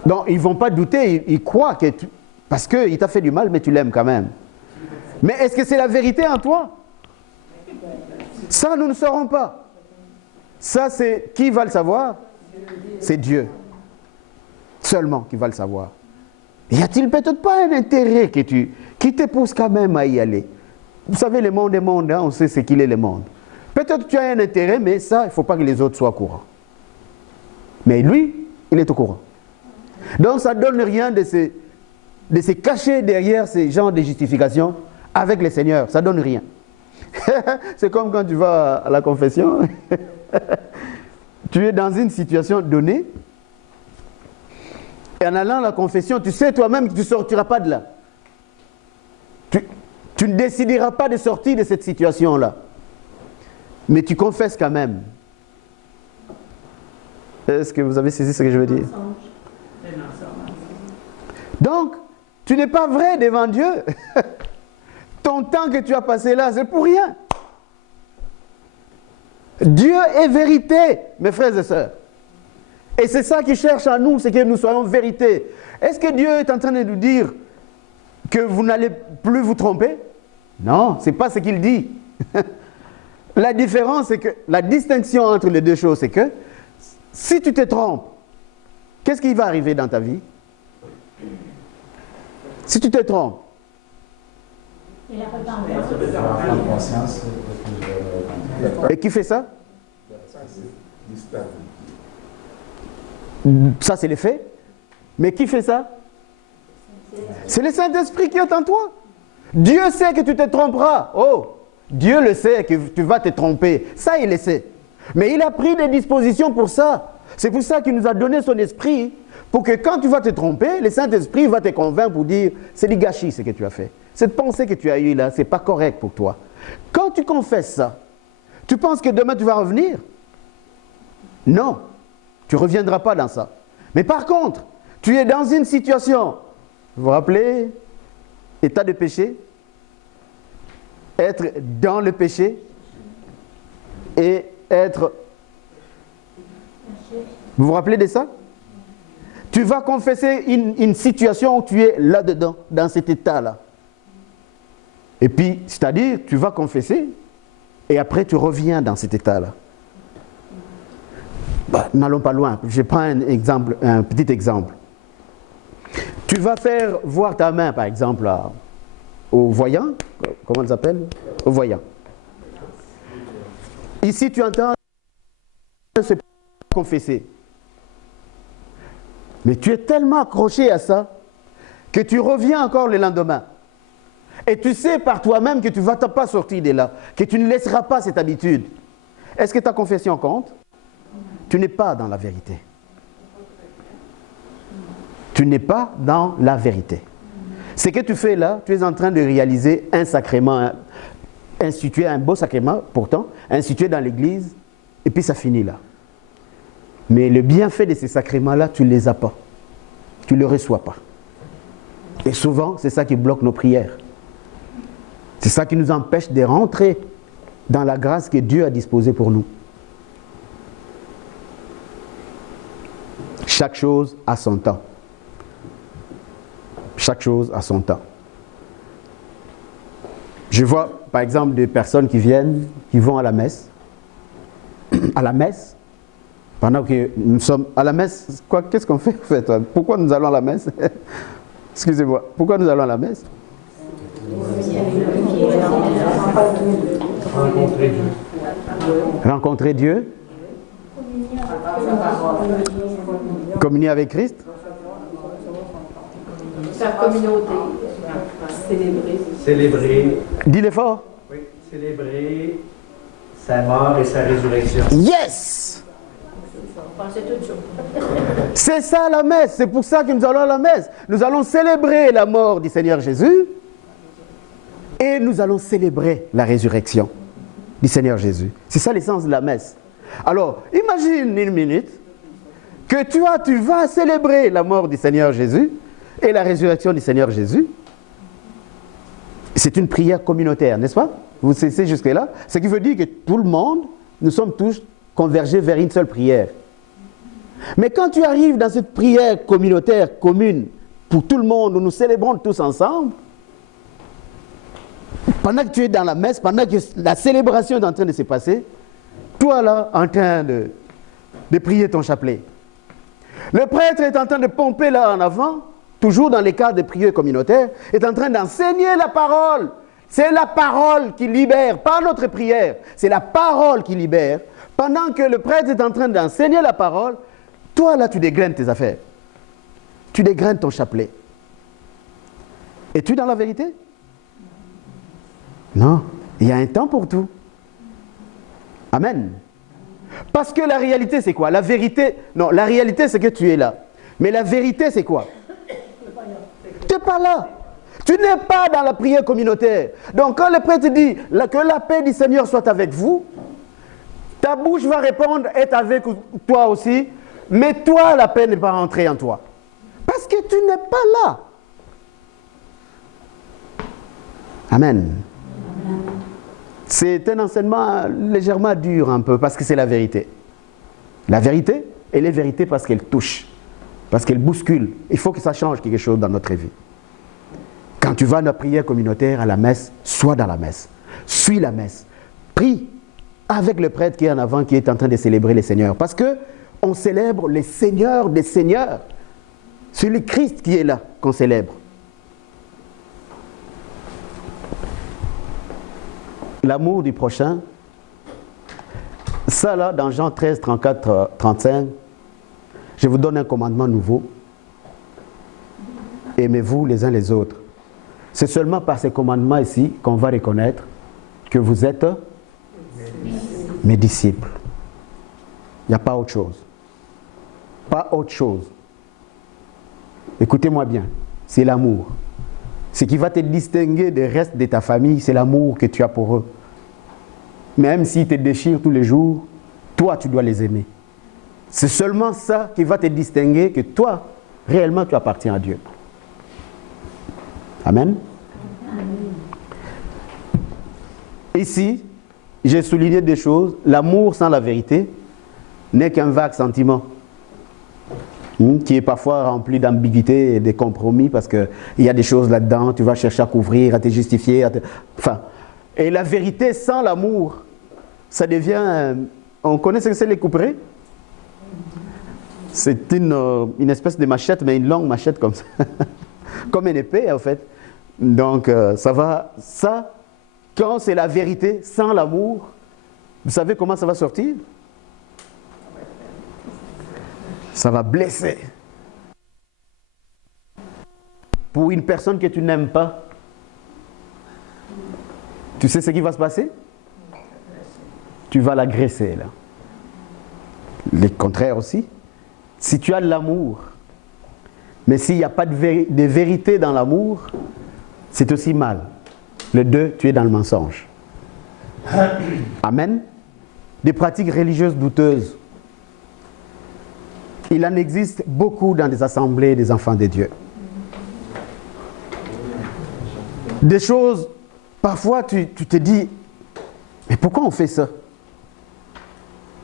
Non, ils ne vont pas douter, ils croient que tu, parce qu'il t'a fait du mal, mais tu l'aimes quand même. Mais est-ce que c'est la vérité en toi? Ça, nous ne saurons pas. Ça, c'est qui va le savoir? C'est Dieu. Seulement qui va le savoir. Y a-t-il peut-être pas un intérêt qui te pousse quand même à y aller? Vous savez, le monde est monde, hein, on sait ce qu'il est le monde. Peut-être que tu as un intérêt, mais ça, il ne faut pas que les autres soient au courant. Mais lui, il est au courant. Donc ça ne donne rien de se cacher derrière ces genres de justifications avec le Seigneur. Ça ne donne rien. C'est comme quand tu vas à la confession. Tu es dans une situation donnée. Et en allant à la confession, tu sais toi-même que tu ne sortiras pas de là. Tu ne décideras pas de sortir de cette situation-là. Mais tu confesses quand même. Est-ce que vous avez saisi ce que je veux dire? Donc, tu n'es pas vrai devant Dieu. Ton temps que tu as passé là, c'est pour rien. Dieu est vérité, mes frères et sœurs. Et c'est ça qu'il cherche en nous, c'est que nous soyons vérité. Est-ce que Dieu est en train de nous dire que vous n'allez plus vous tromper? Non, ce n'est pas ce qu'il dit. La différence, c'est que la distinction entre les deux choses, c'est que si tu te trompes, qu'est-ce qui va arriver dans ta vie? Si tu te trompes. Et la repentance. Prendre conscience. Et qui fait ça? Ça, c'est les faits. Mais qui fait ça? C'est le Saint-Esprit qui est en toi. Dieu sait que tu te tromperas. Oh, Dieu le sait que tu vas te tromper. Ça, il le sait. Mais il a pris des dispositions pour ça. C'est pour ça qu'il nous a donné son esprit. Pour que quand tu vas te tromper, le Saint-Esprit va te convaincre pour dire, c'est du gâchis ce que tu as fait. Cette pensée que tu as eue là, ce n'est pas correct pour toi. Quand tu confesses ça, tu penses que demain tu vas revenir? Non, tu ne reviendras pas dans ça. Mais par contre, tu es dans une situation, vous vous rappelez, état de péché, être dans le péché et être... Vous vous rappelez de ça? Tu vas confesser une situation où tu es là-dedans, dans cet état-là. Et puis, c'est-à-dire, tu vas confesser et après tu reviens dans cet état-là. Bah, n'allons pas loin. Je prends un petit exemple. Tu vas faire voir ta main, par exemple, au voyant. Comment elle s'appelle? Au voyant. Ici, tu entends se confesser. Mais tu es tellement accroché à ça que tu reviens encore le lendemain. Et tu sais par toi-même que tu ne vas pas sortir de là, que tu ne laisseras pas cette habitude. Est-ce que ta confession compte? Tu n'es pas dans la vérité. Tu n'es pas dans la vérité. Ce que tu fais là, tu es en train de réaliser un sacrement, instituer un beau sacrement, pourtant, institué dans l'église, et puis ça finit là. Mais le bienfait de ces sacrements-là, tu ne les as pas. Tu ne les reçois pas. Et souvent, c'est ça qui bloque nos prières. C'est ça qui nous empêche de rentrer dans la grâce que Dieu a disposée pour nous. Chaque chose a son temps. Chaque chose a son temps. Je vois, par exemple, des personnes qui vont à la messe. À la messe. Pendant que nous sommes à la messe, qu'est-ce qu'on fait en fait? Pourquoi nous allons à la messe? Excusez-moi, pourquoi nous allons à la messe? Rencontrer Dieu. Rencontrer Dieu. Communier avec Christ. Faire communauté. Célébrer. Dis-le fort. Oui, célébrer sa mort et sa résurrection. Yes! On pensait tout ça. C'est ça la messe, c'est pour ça que nous allons à la messe. Nous allons célébrer la mort du Seigneur Jésus et nous allons célébrer la résurrection du Seigneur Jésus. C'est ça l'essence de la messe. Alors, imagine une minute que tu vas célébrer la mort du Seigneur Jésus et la résurrection du Seigneur Jésus. C'est une prière communautaire, n'est-ce pas? Vous cessez jusque-là. Ce qui veut dire que tout le monde, nous sommes tous convergés vers une seule prière. Mais quand tu arrives dans cette prière communautaire, commune, pour tout le monde, où nous célébrons tous ensemble, pendant que tu es dans la messe, pendant que la célébration est en train de se passer, toi là, en train de prier ton chapelet. Le prêtre est en train de pomper là en avant, toujours dans les cadres de prière communautaire, est en train d'enseigner la parole. C'est la parole qui libère, pas notre prière. C'est la parole qui libère. Pendant que le prêtre est en train d'enseigner la parole, toi là, tu dégraines tes affaires. Tu dégraines ton chapelet. Es-tu dans la vérité? Non. Il y a un temps pour tout. Amen. Parce que la réalité, c'est quoi? La vérité, non, la réalité, c'est que tu es là. Mais la vérité, c'est quoi? Tu n'es pas là. Tu n'es pas dans la prière communautaire. Donc, quand le prêtre dit que la paix du Seigneur soit avec vous, ta bouche va répondre est avec toi aussi, mais toi, la paix n'est pas rentrée en toi. Parce que tu n'es pas là. Amen. C'est un enseignement légèrement dur un peu, parce que c'est la vérité. La vérité, elle est vérité parce qu'elle touche, parce qu'elle bouscule. Il faut que ça change quelque chose dans notre vie. Quand tu vas à la prière communautaire, à la messe, sois dans la messe. Suis la messe. Prie avec le prêtre qui est en avant, qui est en train de célébrer le Seigneur. Parce qu'on célèbre le Seigneur des Seigneurs. C'est le Christ qui est là qu'on célèbre. L'amour du prochain, ça là, dans Jean 13, 34, 35, je vous donne un commandement nouveau. Aimez-vous les uns les autres. C'est seulement par ces commandements ici qu'on va reconnaître que vous êtes mes disciples. Il n'y a pas autre chose. Pas autre chose. Écoutez-moi bien, c'est l'amour. Ce qui va te distinguer du reste de ta famille, c'est l'amour que tu as pour eux. Même s'ils te déchirent tous les jours, toi, tu dois les aimer. C'est seulement ça qui va te distinguer que toi, réellement, tu appartiens à Dieu. Amen. Ici, j'ai souligné des choses. L'amour sans la vérité n'est qu'un vague sentiment qui est parfois rempli d'ambiguïté et de compromis parce qu'il y a des choses là-dedans, tu vas chercher à couvrir, à te justifier. Enfin, et la vérité sans l'amour, ça devient... on connaît ce que c'est les couperets? C'est une espèce de machette, mais une longue machette comme ça. Comme une épée, en fait. Donc, ça, quand c'est la vérité sans l'amour, vous savez comment ça va sortir? Ça va blesser. Pour une personne que tu n'aimes pas, tu sais ce qui va se passer? Tu vas l'agresser, là. Le contraire aussi. Si tu as de l'amour, mais s'il n'y a pas de vérité dans l'amour, c'est aussi mal. Les deux, tu es dans le mensonge. Amen. Des pratiques religieuses douteuses. Il en existe beaucoup dans des assemblées des enfants de Dieu. Des choses, parfois tu te dis, mais pourquoi on fait ça?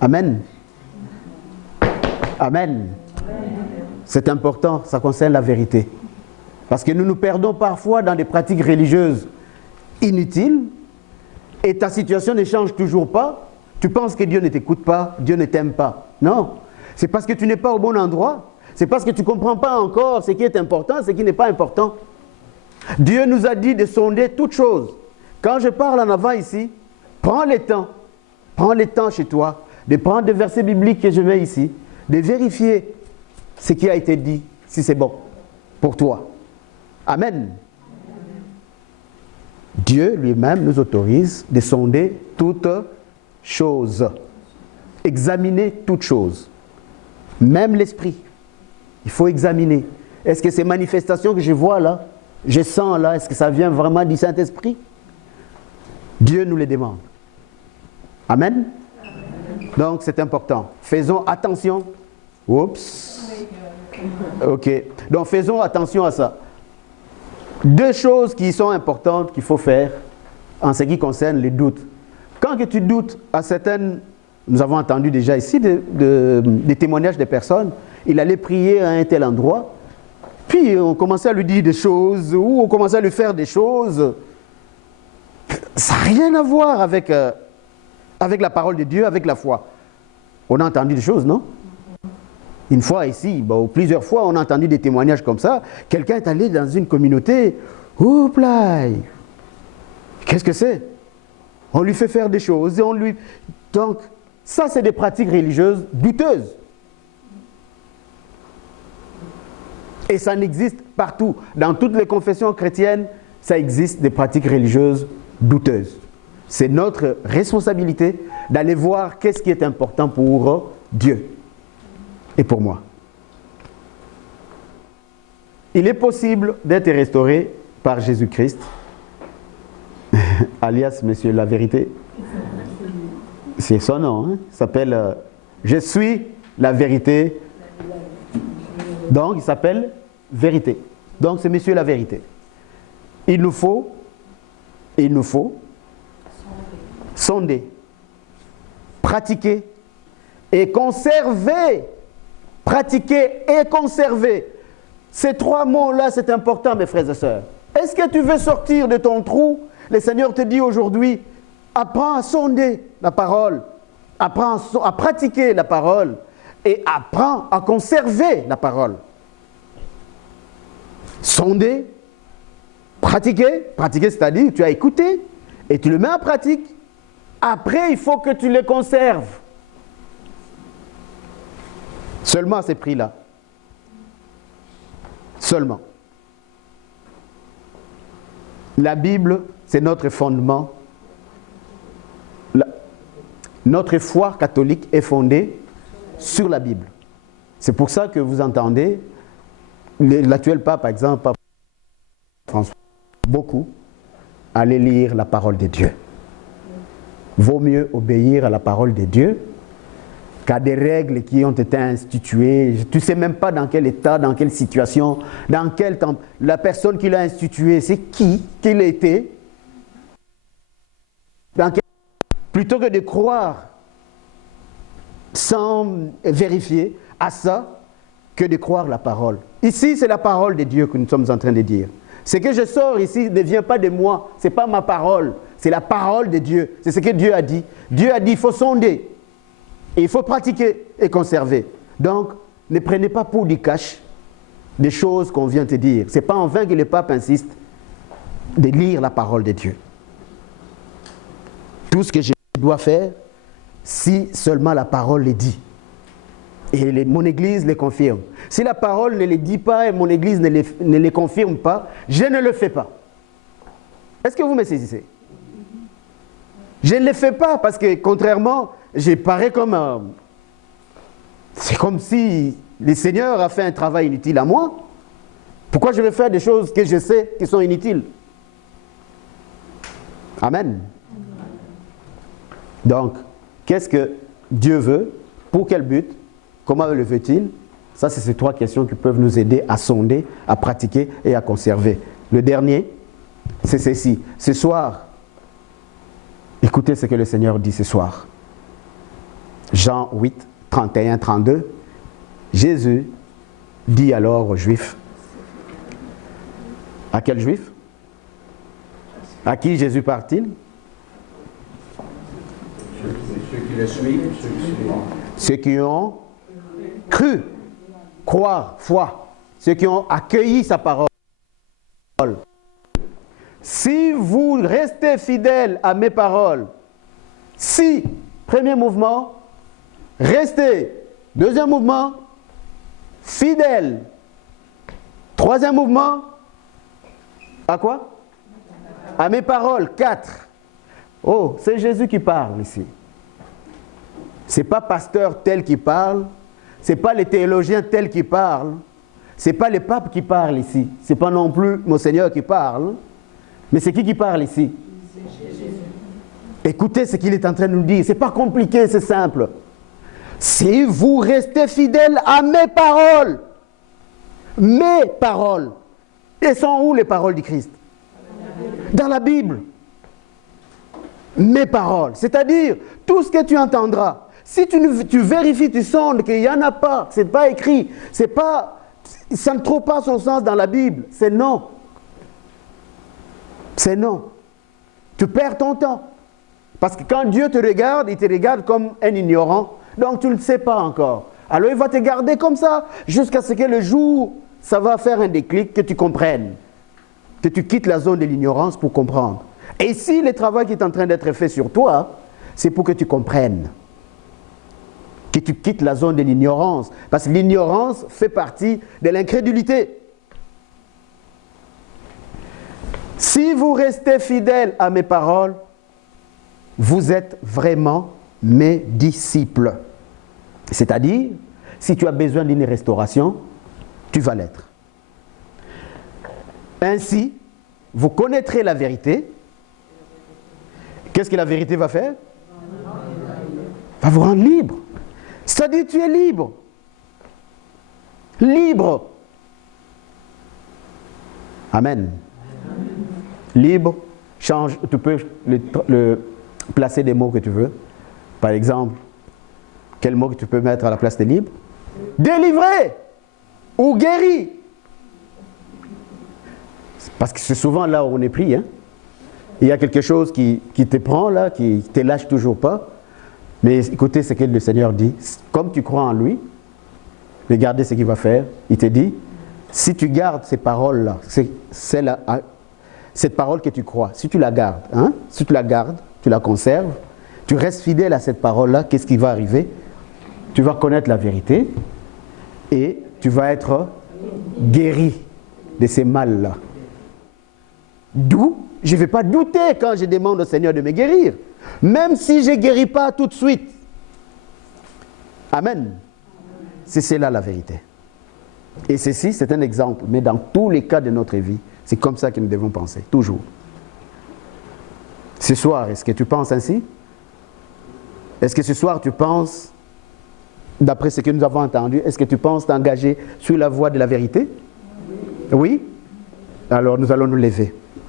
Amen. Amen. C'est important, ça concerne la vérité. Parce que nous nous perdons parfois dans des pratiques religieuses inutiles et ta situation ne change toujours pas. Tu penses que Dieu ne t'écoute pas, Dieu ne t'aime pas. Non, c'est parce que tu n'es pas au bon endroit. C'est parce que tu ne comprends pas encore ce qui est important, ce qui n'est pas important. Dieu nous a dit de sonder toutes choses. Quand je parle en avant ici, prends le temps chez toi, de prendre des versets bibliques que je mets ici, de vérifier ce qui a été dit, si c'est bon pour toi. Amen. Dieu lui-même nous autorise de sonder toutes choses. Examiner toutes choses. Même l'esprit. Il faut examiner. Est-ce que ces manifestations que je vois là, je sens là, est-ce que ça vient vraiment du Saint-Esprit? Dieu nous les demande. Amen? Donc c'est important. Faisons attention. Oups. Ok. Donc faisons attention à ça. Deux choses qui sont importantes qu'il faut faire en ce qui concerne les doutes. Quand que tu doutes à certaines... Nous avons entendu déjà ici des témoignages de personnes. Il allait prier à un tel endroit. Puis on commençait à lui dire des choses ou on commençait à lui faire des choses. Ça n'a rien à voir avec la parole de Dieu, avec la foi. On a entendu des choses, non? Une fois ici, ou plusieurs fois, on a entendu des témoignages comme ça. Quelqu'un est allé dans une communauté. Oups là! Qu'est-ce que c'est? On lui fait faire des choses et on lui... Donc, ça c'est des pratiques religieuses douteuses. Et ça existe partout. Dans toutes les confessions chrétiennes, ça existe des pratiques religieuses douteuses. C'est notre responsabilité d'aller voir qu'est-ce qui est important pour Dieu et pour moi. Il est possible d'être restauré par Jésus-Christ, alias Monsieur la Vérité. C'est son nom, hein? Il s'appelle Je suis la vérité. Donc, il s'appelle Vérité. Donc, c'est Monsieur la Vérité. Il nous faut sonder, pratiquer et conserver. Pratiquer et conserver. Ces trois mots-là, c'est important, mes frères et sœurs. Est-ce que tu veux sortir de ton trou? Le Seigneur te dit aujourd'hui, apprends à sonder la parole, apprends à pratiquer la parole et apprends à conserver la parole. Sonder, pratiquer, c'est-à-dire tu as écouté et tu le mets en pratique. Après, il faut que tu les conserves. Seulement à ces prix-là. Seulement. La Bible, c'est notre fondement. Notre foi catholique est fondée sur la Bible. C'est pour ça que vous entendez l'actuel pape, par exemple, Pape François, beaucoup aller lire la parole de Dieu. Vaut mieux obéir à la parole de Dieu qu'à des règles qui ont été instituées. Tu ne sais même pas dans quel état, dans quelle situation, dans quel temps. La personne qui l'a instituée, c'est qui qu'il était. Plutôt que de croire sans vérifier à ça, que de croire la parole. Ici, c'est la parole de Dieu que nous sommes en train de dire. Ce que je sors ici ne vient pas de moi, ce n'est pas ma parole, c'est la parole de Dieu. C'est ce que Dieu a dit. Dieu a dit, il faut sonder, et il faut pratiquer et conserver. Donc, ne prenez pas pour du cash des choses qu'on vient te dire. Ce n'est pas en vain que le pape insiste de lire la parole de Dieu. Tout ce que je dois faire, si seulement la parole le dit. Et mon église les confirme. Si la parole ne les dit pas et mon église ne les confirme pas, je ne le fais pas. Est-ce que vous me saisissez? Je ne le fais pas parce que contrairement, je parais comme... c'est comme si le Seigneur a fait un travail inutile à moi. Pourquoi je vais faire des choses que je sais qui sont inutiles? Amen. Donc, qu'est-ce que Dieu veut? Pour quel but? Comment le veut-il? Ça, c'est ces trois questions qui peuvent nous aider à sonder, à pratiquer et à conserver. Le dernier, c'est ceci. Ce soir, écoutez ce que le Seigneur dit ce soir. Jean 8, 31, 32. Jésus dit alors aux Juifs. À quels Juifs? À qui Jésus parle-t-il? Ceux qui le suivent, ceux qui ont cru, croire, foi, ceux qui ont accueilli sa parole. Si vous restez fidèles à mes paroles, si, premier mouvement, restez, deuxième mouvement, fidèle, troisième mouvement, à quoi? À mes paroles, 4. Oh, c'est Jésus qui parle ici. Ce n'est pas pasteur tel qui parle, Ce n'est pas les théologiens tels qui parlent. Ce n'est pas les papes qui parlent ici. Ce n'est pas non plus Monseigneur qui parle. Mais c'est qui parle ici? Écoutez ce qu'il est en train de nous dire. Ce n'est pas compliqué, c'est simple. Si vous restez fidèles à mes paroles, et sont où les paroles du Christ? Dans la Bible. Mes paroles, c'est-à-dire tout ce que tu entendras. Si tu vérifies, tu sondes qu'il n'y en a pas, c'est pas écrit, ça ne trouve pas son sens dans la Bible, c'est non. C'est non. Tu perds ton temps. Parce que quand Dieu te regarde, il te regarde comme un ignorant, donc tu ne le sais pas encore. Alors il va te garder comme ça, jusqu'à ce que le jour, ça va faire un déclic, que tu comprennes, que tu quittes la zone de l'ignorance pour comprendre. Et si le travail qui est en train d'être fait sur toi, c'est pour que tu comprennes, que tu quittes la zone de l'ignorance, parce que l'ignorance fait partie de l'incrédulité. Si vous restez fidèles à mes paroles, vous êtes vraiment mes disciples. C'est-à-dire, si tu as besoin d'une restauration, tu vas l'être. Ainsi, vous connaîtrez la vérité. Qu'est-ce que la vérité va faire? Va vous rendre libre. C'est-à-dire, tu es libre. Libre. Amen. Libre, change, tu peux placer des mots que tu veux. Par exemple, quel mot que tu peux mettre à la place de libre? Délivré ou guéri. Parce que c'est souvent là où on est pris. Hein? Il y a quelque chose qui te prend là, qui ne te lâche toujours pas. Mais écoutez ce que le Seigneur dit. Comme tu crois en lui, regardez ce qu'il va faire. Il te dit, si tu gardes ces paroles-là, cette parole que tu crois, si tu la gardes, hein, si tu la gardes, tu la conserves, tu restes fidèle à cette parole-là, qu'est-ce qui va arriver? Tu vas connaître la vérité et tu vas être guéri de ces mal-là. D'où je ne vais pas douter quand je demande au Seigneur de me guérir, même si je ne guéris pas tout de suite. Amen. C'est cela la vérité. Et ceci, c'est un exemple, mais dans tous les cas de notre vie, c'est comme ça que nous devons penser, toujours. Ce soir, est-ce que tu penses ainsi? Est-ce que ce soir tu penses, d'après ce que nous avons entendu, est-ce que tu penses t'engager sur la voie de la vérité? Oui? Alors nous allons nous lever.